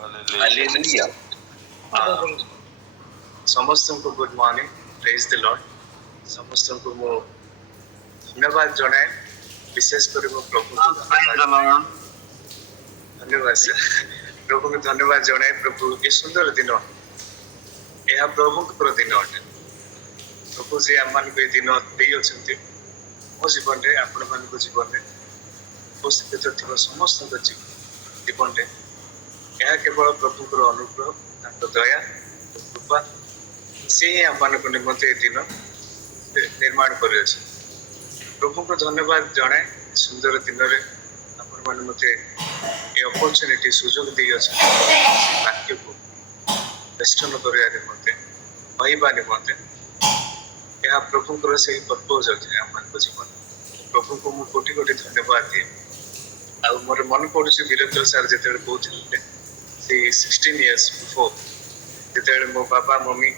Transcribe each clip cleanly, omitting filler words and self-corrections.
Hallelujah. ସମସ୍ତଙ୍କୁ good morning, ପ୍ରେଜ୍ ଦ Lord. ସମସ୍ତଙ୍କୁ ମୁଁ ଧନ୍ୟବାଦ ଜଣାଏ, ବିଶେଷ କରି ମୋ ପ୍ରଭୁଙ୍କୁ ଧନ୍ୟବାଦ ସାର୍, ପ୍ରଭୁଙ୍କୁ ଧନ୍ୟବାଦ ଜଣାଏ। ପ୍ରଭୁ ଏ ସୁନ୍ଦର ଦିନ, ଏହା ପ୍ରଭୁଙ୍କର ଦିନ ଅଟେ। ପ୍ରଭୁ ଯେ ଆମମାନଙ୍କୁ ଏ ଦିନ ଦେଇଅଛନ୍ତି ମୋ ଜୀବନରେ, ଆପଣମାନଙ୍କ ଜୀବନରେ, ଉପସ୍ଥିତ ଥିବା ସମସ୍ତଙ୍କ ଜୀବନରେ, ଏହା କେବଳ ପ୍ରଭୁଙ୍କର ଅନୁଗ୍ରହ, ତାଙ୍କ ଦୟା, କୃପା। ସେ ହିଁ ଆମମାନଙ୍କ ନିମନ୍ତେ ଏ ଦିନ ନିର୍ମାଣ କରିଅଛି। ପ୍ରଭୁଙ୍କୁ ଧନ୍ୟବାଦ ଜଣାଏ। ସୁନ୍ଦର ଦିନରେ ଆପଣମାନେ ମୋତେ ଏ ଅପରଚୁନିଟି, ସୁଯୋଗ ଦେଇଅଛନ୍ତି ବାକ୍ୟକୁ ବେଷ୍ଟନ କରିବା ନିମନ୍ତେ, କହିବା ନିମନ୍ତେ। ଏହା ପ୍ରଭୁଙ୍କର ସେହି ପର୍ପୋଜ ଅଛି ଆମମାନଙ୍କ ଜୀବନ। ପ୍ରଭୁଙ୍କୁ ମୁଁ କୋଟି କୋଟି ଧନ୍ୟବାଦ ଦିଏ। ଆଉ ମୋର ମନେ ପଡୁଛି ବୀରେନ୍ଦ୍ର ସାର୍ ଯେତେବେଳେ କହୁଥିଲେ ସେଇ 16 years before, ଯେତେବେଳେ ମୋ ବାବା ମମି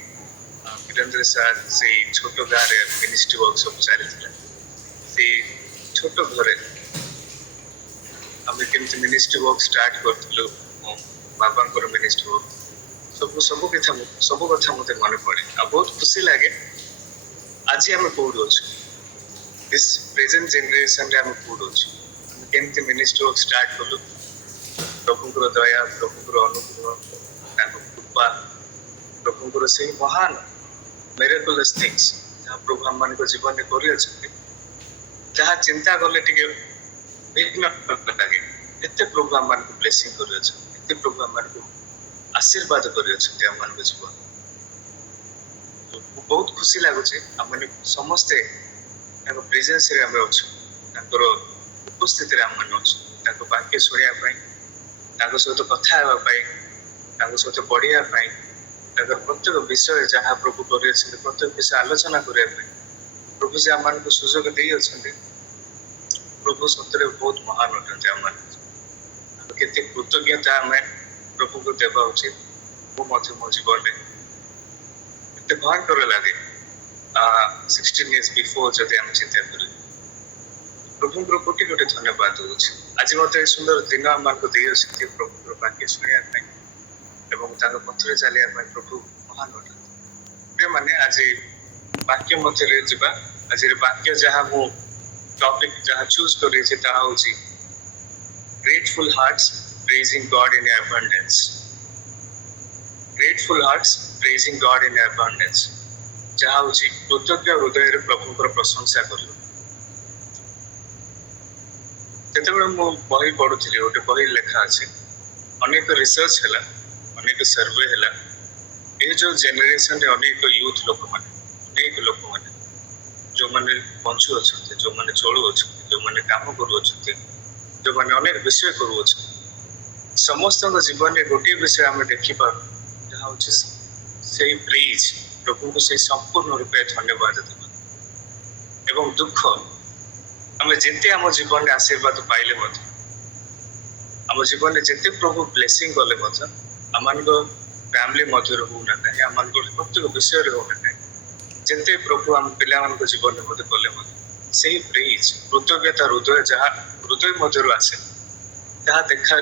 ବୀରେନ୍ଦ୍ର ସାର୍ ସେଇ ଛୋଟ ଗାଁରେ ମିନିଷ୍ଟ୍ରି ୱାର୍କ ସବୁ ଚାଲିଥିଲା। ସେଇ ଛୋଟ ଘରେ ଆମେ କେମିତି ମିନିଷ୍ଟ୍ରି ୱାର୍କ ଷ୍ଟାର୍ଟ କରିଥିଲୁ, ମୋ ବାବାଙ୍କର ମିନିଷ୍ଟ୍ରି ୱାର୍କ, ସବୁ କଥା ମୋତେ ମନେ ପଡେ। ଆଉ ବହୁତ ଖୁସି ଲାଗେ ଆଜି ଆମେ କୋଉଠି ଅଛୁ, ଦିସ୍ ପ୍ରେଜେଣ୍ଟ ଜେନେରେସନରେ ଆମେ କୋଉଠି ଅଛୁ, ଆମେ କେମିତି ମିନିଷ୍ଟ୍ରି ୱାର୍କ ଷ୍ଟାର୍ଟ କଲୁ। ପ୍ରଭୁଙ୍କର ଦୟା, ପ୍ରଭୁଙ୍କର ଅନୁଗ୍ରହ, ତାଙ୍କ କୃପା, ପ୍ରଭୁଙ୍କର ସେହି ମହାନ ମିରାକୁଲସ୍ ଥିଙ୍ଗସ୍ ଯାହା ପ୍ରଭୁ ଆମମାନଙ୍କ ଜୀବନରେ କରିଅଛନ୍ତି, ଯାହା ଚିନ୍ତା କଲେ ଟିକେ ଭିନ୍ନ ଲାଗେ। ଏତେ ପ୍ରଭୁ ଆମମାନଙ୍କୁ ବ୍ଲେସିଂ କରିଅଛନ୍ତି, ଏତେ ପ୍ରଭୁ ଆମମାନଙ୍କୁ ଆଶୀର୍ବାଦ କରିଅଛନ୍ତି ଆମମାନଙ୍କ ଜୀବନ। ବହୁତ ଖୁସି ଲାଗୁଛି ଆମେ ସମସ୍ତେ ତାଙ୍କ ପ୍ରେଜେନ୍ସରେ ଆମେ ଅଛୁ, ତାଙ୍କର ଉପସ୍ଥିତିରେ ଆମେ ଅଛୁ, ତାଙ୍କ ବାକ୍ୟ ଶୁଣିବା ପାଇଁ, ତାଙ୍କ ସହିତ କଥା ହେବା ପାଇଁ, ତାଙ୍କ ସହିତ ପଢିବା ପାଇଁ, ତାଙ୍କର ପ୍ରତ୍ୟେକ ବିଷୟ ଯାହା ପ୍ରଭୁ କରିଅଛନ୍ତି ପ୍ରତ୍ୟେକ ବିଷୟ ଆଲୋଚନା କରିବା ପାଇଁ ପ୍ରଭୁ ଯେ ଆମମାନଙ୍କୁ ସୁଯୋଗ ଦେଇଅଛନ୍ତି। ପ୍ରଭୁ ସତରେ ବହୁତ ମହାନ ଅଟନ୍ତି ଆମମାନଙ୍କୁ। କେତେ କୃତଜ୍ଞତା ଆମେ ପ୍ରଭୁଙ୍କୁ ଦେବା ଉଚିତ। ମୁଁ ମଧ୍ୟ ମୋ ଜୀବନରେ ଏତେ ଭୟଙ୍କର ଲାଗେ 16 years before ଯଦି ଆମେ ଚିନ୍ତା କରୁ। ପ୍ରଭୁଙ୍କର କୋଟି କୋଟି ଧନ୍ୟବାଦ ଦଉଛି। ଆଜି ମୋତେ ଏ ସୁନ୍ଦର ଦିନ ଆମମାନଙ୍କୁ ଦେଇଅଛନ୍ତି ପ୍ରଭୁଙ୍କର ବାକ୍ୟ ଶୁଣିବା ପାଇଁ ଏବଂ ତାଙ୍କ ପଥରେ ଚାଲିବା ପାଇଁ। ପ୍ରଭୁ ମହାନ ଅଟନ୍ତି। ପ୍ରିୟମାନେ, ଆଜି ବାକ୍ୟ ମଧ୍ୟରେ ଯିବା। ଆଜିର ବାକ୍ୟ ଯାହା ମୁଁ ଟପିକ ଯାହା ଚୁଜ୍ କରିଛି ତାହା ହେଉଛି grateful hearts praising God in abundance। Grateful hearts praising God in abundance, ଯାହା ହେଉଛି କୃତଜ୍ଞ ହୃଦୟରେ ପ୍ରଭୁଙ୍କର ପ୍ରଶଂସା କରିବା। ଯେତେବେଳେ ମୁଁ ବହି ପଢୁଥିଲି, ଗୋଟେ ବହି ଲେଖା ଅଛି, ଅନେକ ରିସର୍ଚ୍ଚ ହେଲା, ଅନେକ ସର୍ଭେ ହେଲା, ଏ ଯୋଉ ଜେନେରେସନରେ ଅନେକ ୟୁଥ ଲୋକମାନେ, ଅନେକ ଲୋକମାନେ ଯୋଉମାନେ ବଞ୍ଚୁଅଛନ୍ତି, ଯୋଉମାନେ ଚଳୁଅଛନ୍ତି, ଯୋଉମାନେ କାମ କରୁଅଛନ୍ତି, ଯୋଉମାନେ ଅନେକ ବିଷୟ କରୁଅଛନ୍ତି, ସମସ୍ତଙ୍କ ଜୀବନରେ ଗୋଟିଏ ବିଷୟ ଆମେ ଦେଖିପାରୁ, ଯାହା ହେଉଛି ସେଇ ପ୍ରେଜ, ପ୍ରଭୁଙ୍କୁ ସେଇ ସମ୍ପୂର୍ଣ୍ଣ ରୂପେ ଧନ୍ୟବାଦ ଦେବା। ଏବଂ ଦୁଃଖ, ଆମେ ଯେତେ ଆମ ଜୀବନରେ ଆଶୀର୍ବାଦ ପାଇଲେ ମଧ୍ୟ, ଆମ ଜୀବନରେ ଯେତେ ପ୍ରଭୁ ବ୍ଲେସିଂ କଲେ ମଧ୍ୟ, ଆମମାନଙ୍କ ଫ୍ୟାମିଲି ମଧ୍ୟରେ ହଉନା କାହିଁକି, ଆମମାନଙ୍କ ପ୍ରତ୍ୟେକ ବିଷୟରେ ହଉନା କାହିଁକି, ଯେତେ ପ୍ରଭୁ ଆମ ପିଲାମାନଙ୍କ ଜୀବନରେ ମଧ୍ୟ କଲେ ମଧ୍ୟ, ସେଇ ପ୍ରେଜ, କୃତଜ୍ଞତା ହୃଦୟ ଯାହା ହୃଦୟ ମଧ୍ୟରୁ ଆସେ, ତାହା ଦେଖା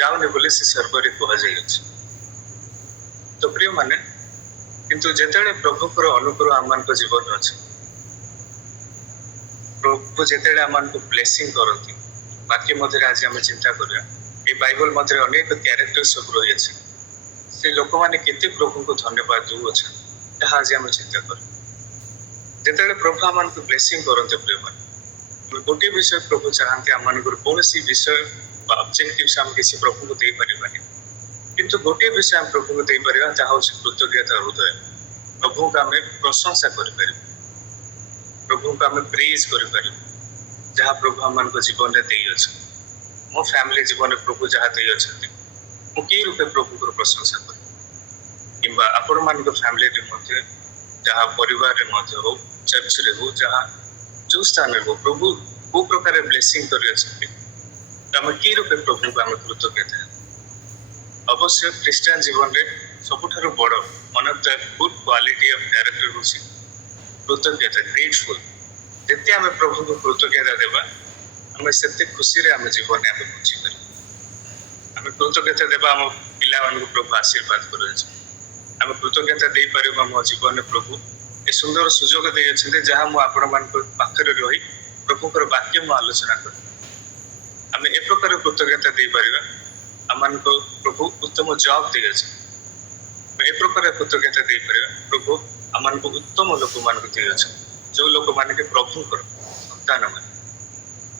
ଯାଉନି ବୋଲି ସେ ସର୍ବରେ କୁହାଯାଇଅଛି। ତ ପ୍ରିୟମାନେ, କିନ୍ତୁ ଯେତେବେଳେ ପ୍ରଭୁଙ୍କର ଅନୁଗ୍ରହ ଆମମାନଙ୍କ ଜୀବନରେ ଅଛି, ପ୍ରଭୁ ଯେତେବେଳେ ଆମମାନଙ୍କୁ ବ୍ଲେସିଂ କରନ୍ତି, ବାକ୍ୟ ମଧ୍ୟରେ ଆଜି ଆମେ ଚିନ୍ତା କରିବା, এই ବାଇବଲ ମଧ୍ୟରେ ଅନେକ କ୍ୟାରେକ୍ଟର ସବୁ ରହିଅଛି। ସେ ଲୋକମାନେ କେତେ ପ୍ରଭୁଙ୍କୁ ଧନ୍ୟବାଦ ଦେଉଅଛନ୍ତି, ତାହା ଆଜି ଆମେ ଚିନ୍ତା କରିବା। ଯେତେବେଳେ ପ୍ରଭୁ ଆମମାନଙ୍କୁ ବ୍ଲେସିଂ କରନ୍ତି, ପ୍ରିୟମାନେ, ଗୋଟିଏ ବିଷୟ ପ୍ରଭୁ ଚାହାନ୍ତି, ଆମମାନଙ୍କର କୌଣସି ବିଷୟ ବା ଅବଜେକ୍ଟିଭସ୍ ଆମେ କିଛି ପ୍ରଭୁଙ୍କୁ ଦେଇପାରିବାନି, କିନ୍ତୁ ଗୋଟିଏ ବିଷୟ ଆମେ ପ୍ରଭୁଙ୍କୁ ଦେଇପାରିବା, ତାହା ହେଉଛି କୃତଜ୍ଞତା ହୃଦୟ। ପ୍ରଭୁଙ୍କୁ ଆମେ ପ୍ରଶଂସା କରିପାରିବା, ପ୍ରଭୁଙ୍କୁ ଆମେ ପ୍ରେଜ କରିପାରିବା, ଯାହା ପ୍ରଭୁ ଆମମାନଙ୍କ ଜୀବନରେ ଦେଇଅଛନ୍ତି। ମୋ ଫ୍ୟାମିଲି ଜୀବନରେ ପ୍ରଭୁ ଯାହା ଦେଇଅଛନ୍ତି, ମୁଁ କି ରୂପେ ପ୍ରଭୁଙ୍କର ପ୍ରଶଂସା କରିବି। କିମ୍ବା ଆପଣମାନଙ୍କ ଫ୍ୟାମିଲିରେ ମଧ୍ୟ, ଯାହା ପରିବାରରେ ମଧ୍ୟ ହଉ, ଚର୍ଚ୍ଚରେ ହଉ, ଯାହା ଯୋଉ ସ୍ଥାନରେ ହଉ, ପ୍ରଭୁ କୋଉ ପ୍ରକାର ବ୍ଲେସିଂ କରିଅଛନ୍ତି, ଆମେ କି ରୂପେ ପ୍ରଭୁଙ୍କୁ ଆମେ କୃତଜ୍ଞତା। ଅବଶ୍ୟ ଖ୍ରୀଷ୍ଟିଆନ ଜୀବନରେ ସବୁଠାରୁ ବଡ଼ one of the good quality of character ହେଉଛି କୃତଜ୍ଞତା, ଗ୍ରେଟଫୁଲ। ଯେତେ ଆମେ ପ୍ରଭୁଙ୍କୁ କୃତଜ୍ଞତା ଦେବା, ଆମେ ସେତେ ଖୁସିରେ ଆମେ ଜୀବନରେ ଆମେ ବଞ୍ଚିପାରିବା। ଆମେ କୃତଜ୍ଞତା ଦେବା ଆମ ପିଲାମାନଙ୍କୁ ପ୍ରଭୁ ଆଶୀର୍ବାଦ କରୁଅଛି। ଆମେ କୃତଜ୍ଞତା ଦେଇପାରିବୁ ଆମ ଜୀବନରେ ପ୍ରଭୁ ଏ ସୁନ୍ଦର ସୁଯୋଗ ଦେଇଅଛନ୍ତି ଯାହା ମୁଁ ଆପଣମାନଙ୍କ ପାଖରେ ରହି ପ୍ରଭୁଙ୍କର ବାକ୍ୟ ମୁଁ ଆଲୋଚନା କରେ। ଆମେ ଏ ପ୍ରକାର କୃତଜ୍ଞତା ଦେଇପାରିବା ଆମମାନଙ୍କୁ ପ୍ରଭୁ ଉତ୍ତମ ଜବ୍ ଦେଇଅଛି। ଏ ପ୍ରକାର କୃତଜ୍ଞତା ଦେଇପାରିବା ପ୍ରଭୁ ଆମମାନଙ୍କୁ ଉତ୍ତମ ଲୋକମାନଙ୍କୁ ଦେଇଅଛି ଯେଉଁ ଲୋକମାନେ କି ପ୍ରଭୁଙ୍କର ସନ୍ତାନ ମାନେ।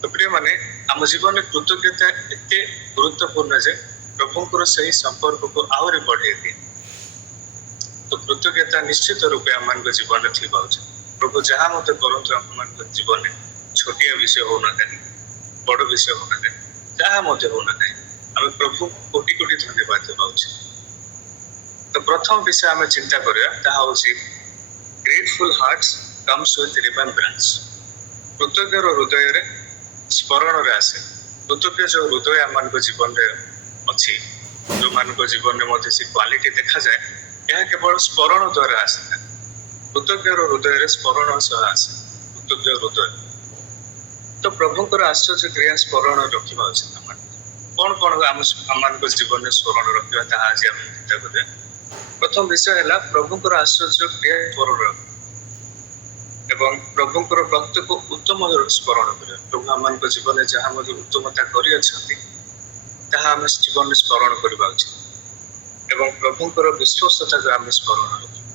ତ ପ୍ରିୟମାନେ ଆମ ଜୀବନରେ କୃତଜ୍ଞତା ଏତେ ଗୁରୁତ୍ୱପୂର୍ଣ୍ଣ ଯେ ପ୍ରଭୁଙ୍କର ସେହି ସମ୍ପର୍କକୁ ଆହୁରି ବଢ଼େଇ ଦିଏ। ତ କୃତଜ୍ଞତା ନିଶ୍ଚିତ ରୂପେ ଆମମାନଙ୍କ ଜୀବନରେ ଥିବା ଉଚିତ। ପ୍ରଭୁ ଯାହା ମୋତେ କରନ୍ତୁ ଆମମାନଙ୍କ ଜୀବନରେ ଛୋଟିଆ ବିଷୟ ହଉନା କାହିଁକି, ବଡ଼ ବିଷୟ ହଉନା କାହିଁକି, ଯାହା ମଧ୍ୟ ହଉନା କାହିଁକି, ଆମେ ପ୍ରଭୁ କୋଟି କୋଟି ଧନ୍ୟବାଦ ଦେବା ଉଚିତ। ତ ପ୍ରଥମ ବିଷୟ ଆମେ ଚିନ୍ତା କରିବା ତାହା ହେଉଛି ଗ୍ରେଟଫୁଲ୍ ହାର୍ଟସ୍ କମ୍ସ ୱିଥ୍ ରିମେମ୍ବ୍ରାନ୍ସ। କୃତଜ୍ଞର ହୃଦୟରେ ସ୍ମରଣରେ ଆସେ। କୃତଜ୍ଞ ଯେଉଁ ହୃଦୟ ଆମମାନଙ୍କ ଜୀବନରେ ଅଛି, ଯେଉଁମାନଙ୍କ ଜୀବନରେ ମଧ୍ୟ ସେ କ୍ୱାଲିଟି ଦେଖାଯାଏ, ଏହା କେବଳ ସ୍ମରଣ ଦ୍ୱାରା ଆସିଥାଏ। କୃତଜ୍ଞର ହୃଦୟରେ ସ୍ମରଣ ସହ ଆସେ। କୃତଜ୍ଞ ହୃଦୟ ତ ପ୍ରଭୁଙ୍କର ଆଶ୍ଚର୍ଯ୍ୟ କ୍ରିୟା ସ୍ମରଣ ରଖିବା ଉଚିତ। କଣ କଣ ଆମମାନଙ୍କ ଜୀବନରେ ସ୍ମରଣ ରଖିବା ତାହା ଆଜି ଆମେ ଚିନ୍ତା କରିବା। ପ୍ରଥମ ବିଷୟ ହେଲା ପ୍ରଭୁଙ୍କର ଆଶ୍ଚର୍ଯ୍ୟ କ୍ରିୟା ସ୍ମରଣ ରଖିବା ଏବଂ ପ୍ରଭୁଙ୍କର ପ୍ରତ୍ୟେକ ଉତ୍ତମ ସ୍ମରଣ କରିବା। ପ୍ରଭୁ ଆମମାନଙ୍କ ଜୀବନରେ ଯାହା ମଧ୍ୟ ଉତ୍ତମତା କରିଅଛନ୍ତି ତାହା ଆମେ ଜୀବନରେ ସ୍ମରଣ କରିବା ଉଚିତ ଏବଂ ପ୍ରଭୁଙ୍କର ବିଶ୍ୱସ୍ତତାକୁ ଆମେ ସ୍ମରଣ ରଖିବା।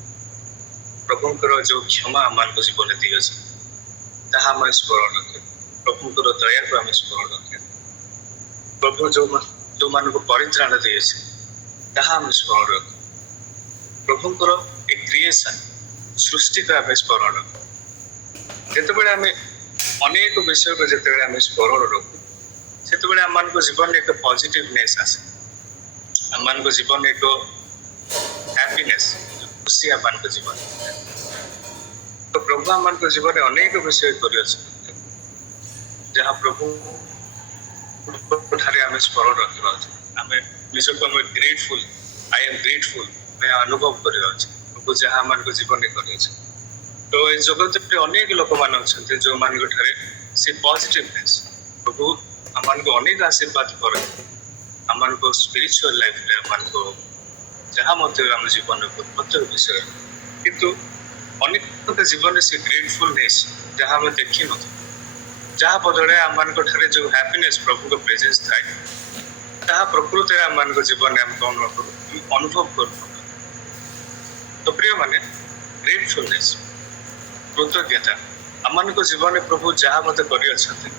ପ୍ରଭୁଙ୍କର ଯେଉଁ କ୍ଷମା ଆମମାନଙ୍କ ଜୀବନରେ ଦେଇଅଛି ତାହା ଆମେ ସ୍ମରଣ ରଖିବା। ପ୍ରଭୁଙ୍କର ଦୟାକୁ ଆମେ ସ୍ମରଣ ରଖିବା। ପ୍ରଭୁ ଯେଉଁମାନଙ୍କୁ ପରିତ୍ରାଣ ଦେଇଅଛି ତାହା ଆମେ ସ୍ମରଣ ରଖିବା। ପ୍ରଭୁଙ୍କର ଏ କ୍ରିଏସନ୍ ସୃଷ୍ଟିକୁ ଆମେ ସ୍ମରଣ ରଖିବା। ଯେତେବେଳେ ଆମେ ଅନେକ ବିଷୟକୁ ଯେତେବେଳେ ଆମେ ସ୍ମରଣ ରଖୁ ସେତେବେଳେ ଆମମାନଙ୍କ ଜୀବନରେ ଏକ ପଜିଟିଭନେସ୍ ଆସେ। ଆମମାନଙ୍କ ଜୀବନରେ ଏକ ହ୍ୟାପିନେସ୍, ଖୁସି ଆମମାନଙ୍କ ଜୀବନରେ। ତ ପ୍ରଭୁ ଆମମାନଙ୍କ ଜୀବନରେ ଅନେକ ବିଷୟ କରିଅଛନ୍ତି ଯାହା ପ୍ରଭୁ ଠାରେ ଆମେ ସ୍ମରଣ ରଖିବା ଉଚିତ। ଆମେ ନିଜକୁ ଆମେ ଗ୍ରେଟଫୁଲ୍, ଆଇ ଏମ୍ ଗ୍ରେଟଫୁଲ୍ ଏହା ଅନୁଭବ କରିବା ଉଚିତ ପ୍ରଭୁ ଯାହା ଆମମାନଙ୍କ ଜୀବନରେ କରିଅଛି। ତ ଏ ଜଗତରେ ଅନେକ ଲୋକମାନେ ଅଛନ୍ତି ଯେଉଁମାନଙ୍କ ଠାରେ ସେ ପଜିଟିଭନେସ୍ ପ୍ରଭୁ ଆମମାନଙ୍କୁ ଅନେକ ଆଶୀର୍ବାଦ କରେ। ଆମମାନଙ୍କ ସ୍ପିରିଚୁଆଲ୍ ଲାଇଫ୍ରେ ଆମମାନଙ୍କୁ ଯାହା ମଧ୍ୟ ଆମ ଜୀବନରେ ପ୍ରତ୍ୟେକ ବିଷୟରେ, କିନ୍ତୁ ଅନେକ ଜୀବନରେ ସେ ଗ୍ରେଟଫୁଲନେସ୍ ଯାହା ଆମେ ଦେଖିନଥାଉ, ଯାହା ବଦଳରେ ଆମମାନଙ୍କ ଠାରେ ଯେଉଁ ହ୍ୟାପିନେସ୍ ପ୍ରଭୁଙ୍କ ପ୍ରେଜେନ୍ସ ଥାଏ ତାହା ପ୍ରକୃତରେ ଆମମାନଙ୍କ ଜୀବନରେ ଆମେ ଅନୁଭବ କରୁନଥାଉ। ତ ପ୍ରିୟମାନେ ଗ୍ରେଟଫୁଲନେସ୍, କୃତଜ୍ଞତା ଆମମାନଙ୍କ ଜୀବନରେ ପ୍ରଭୁ ଯାହା ମଧ୍ୟ କରିଅଛନ୍ତି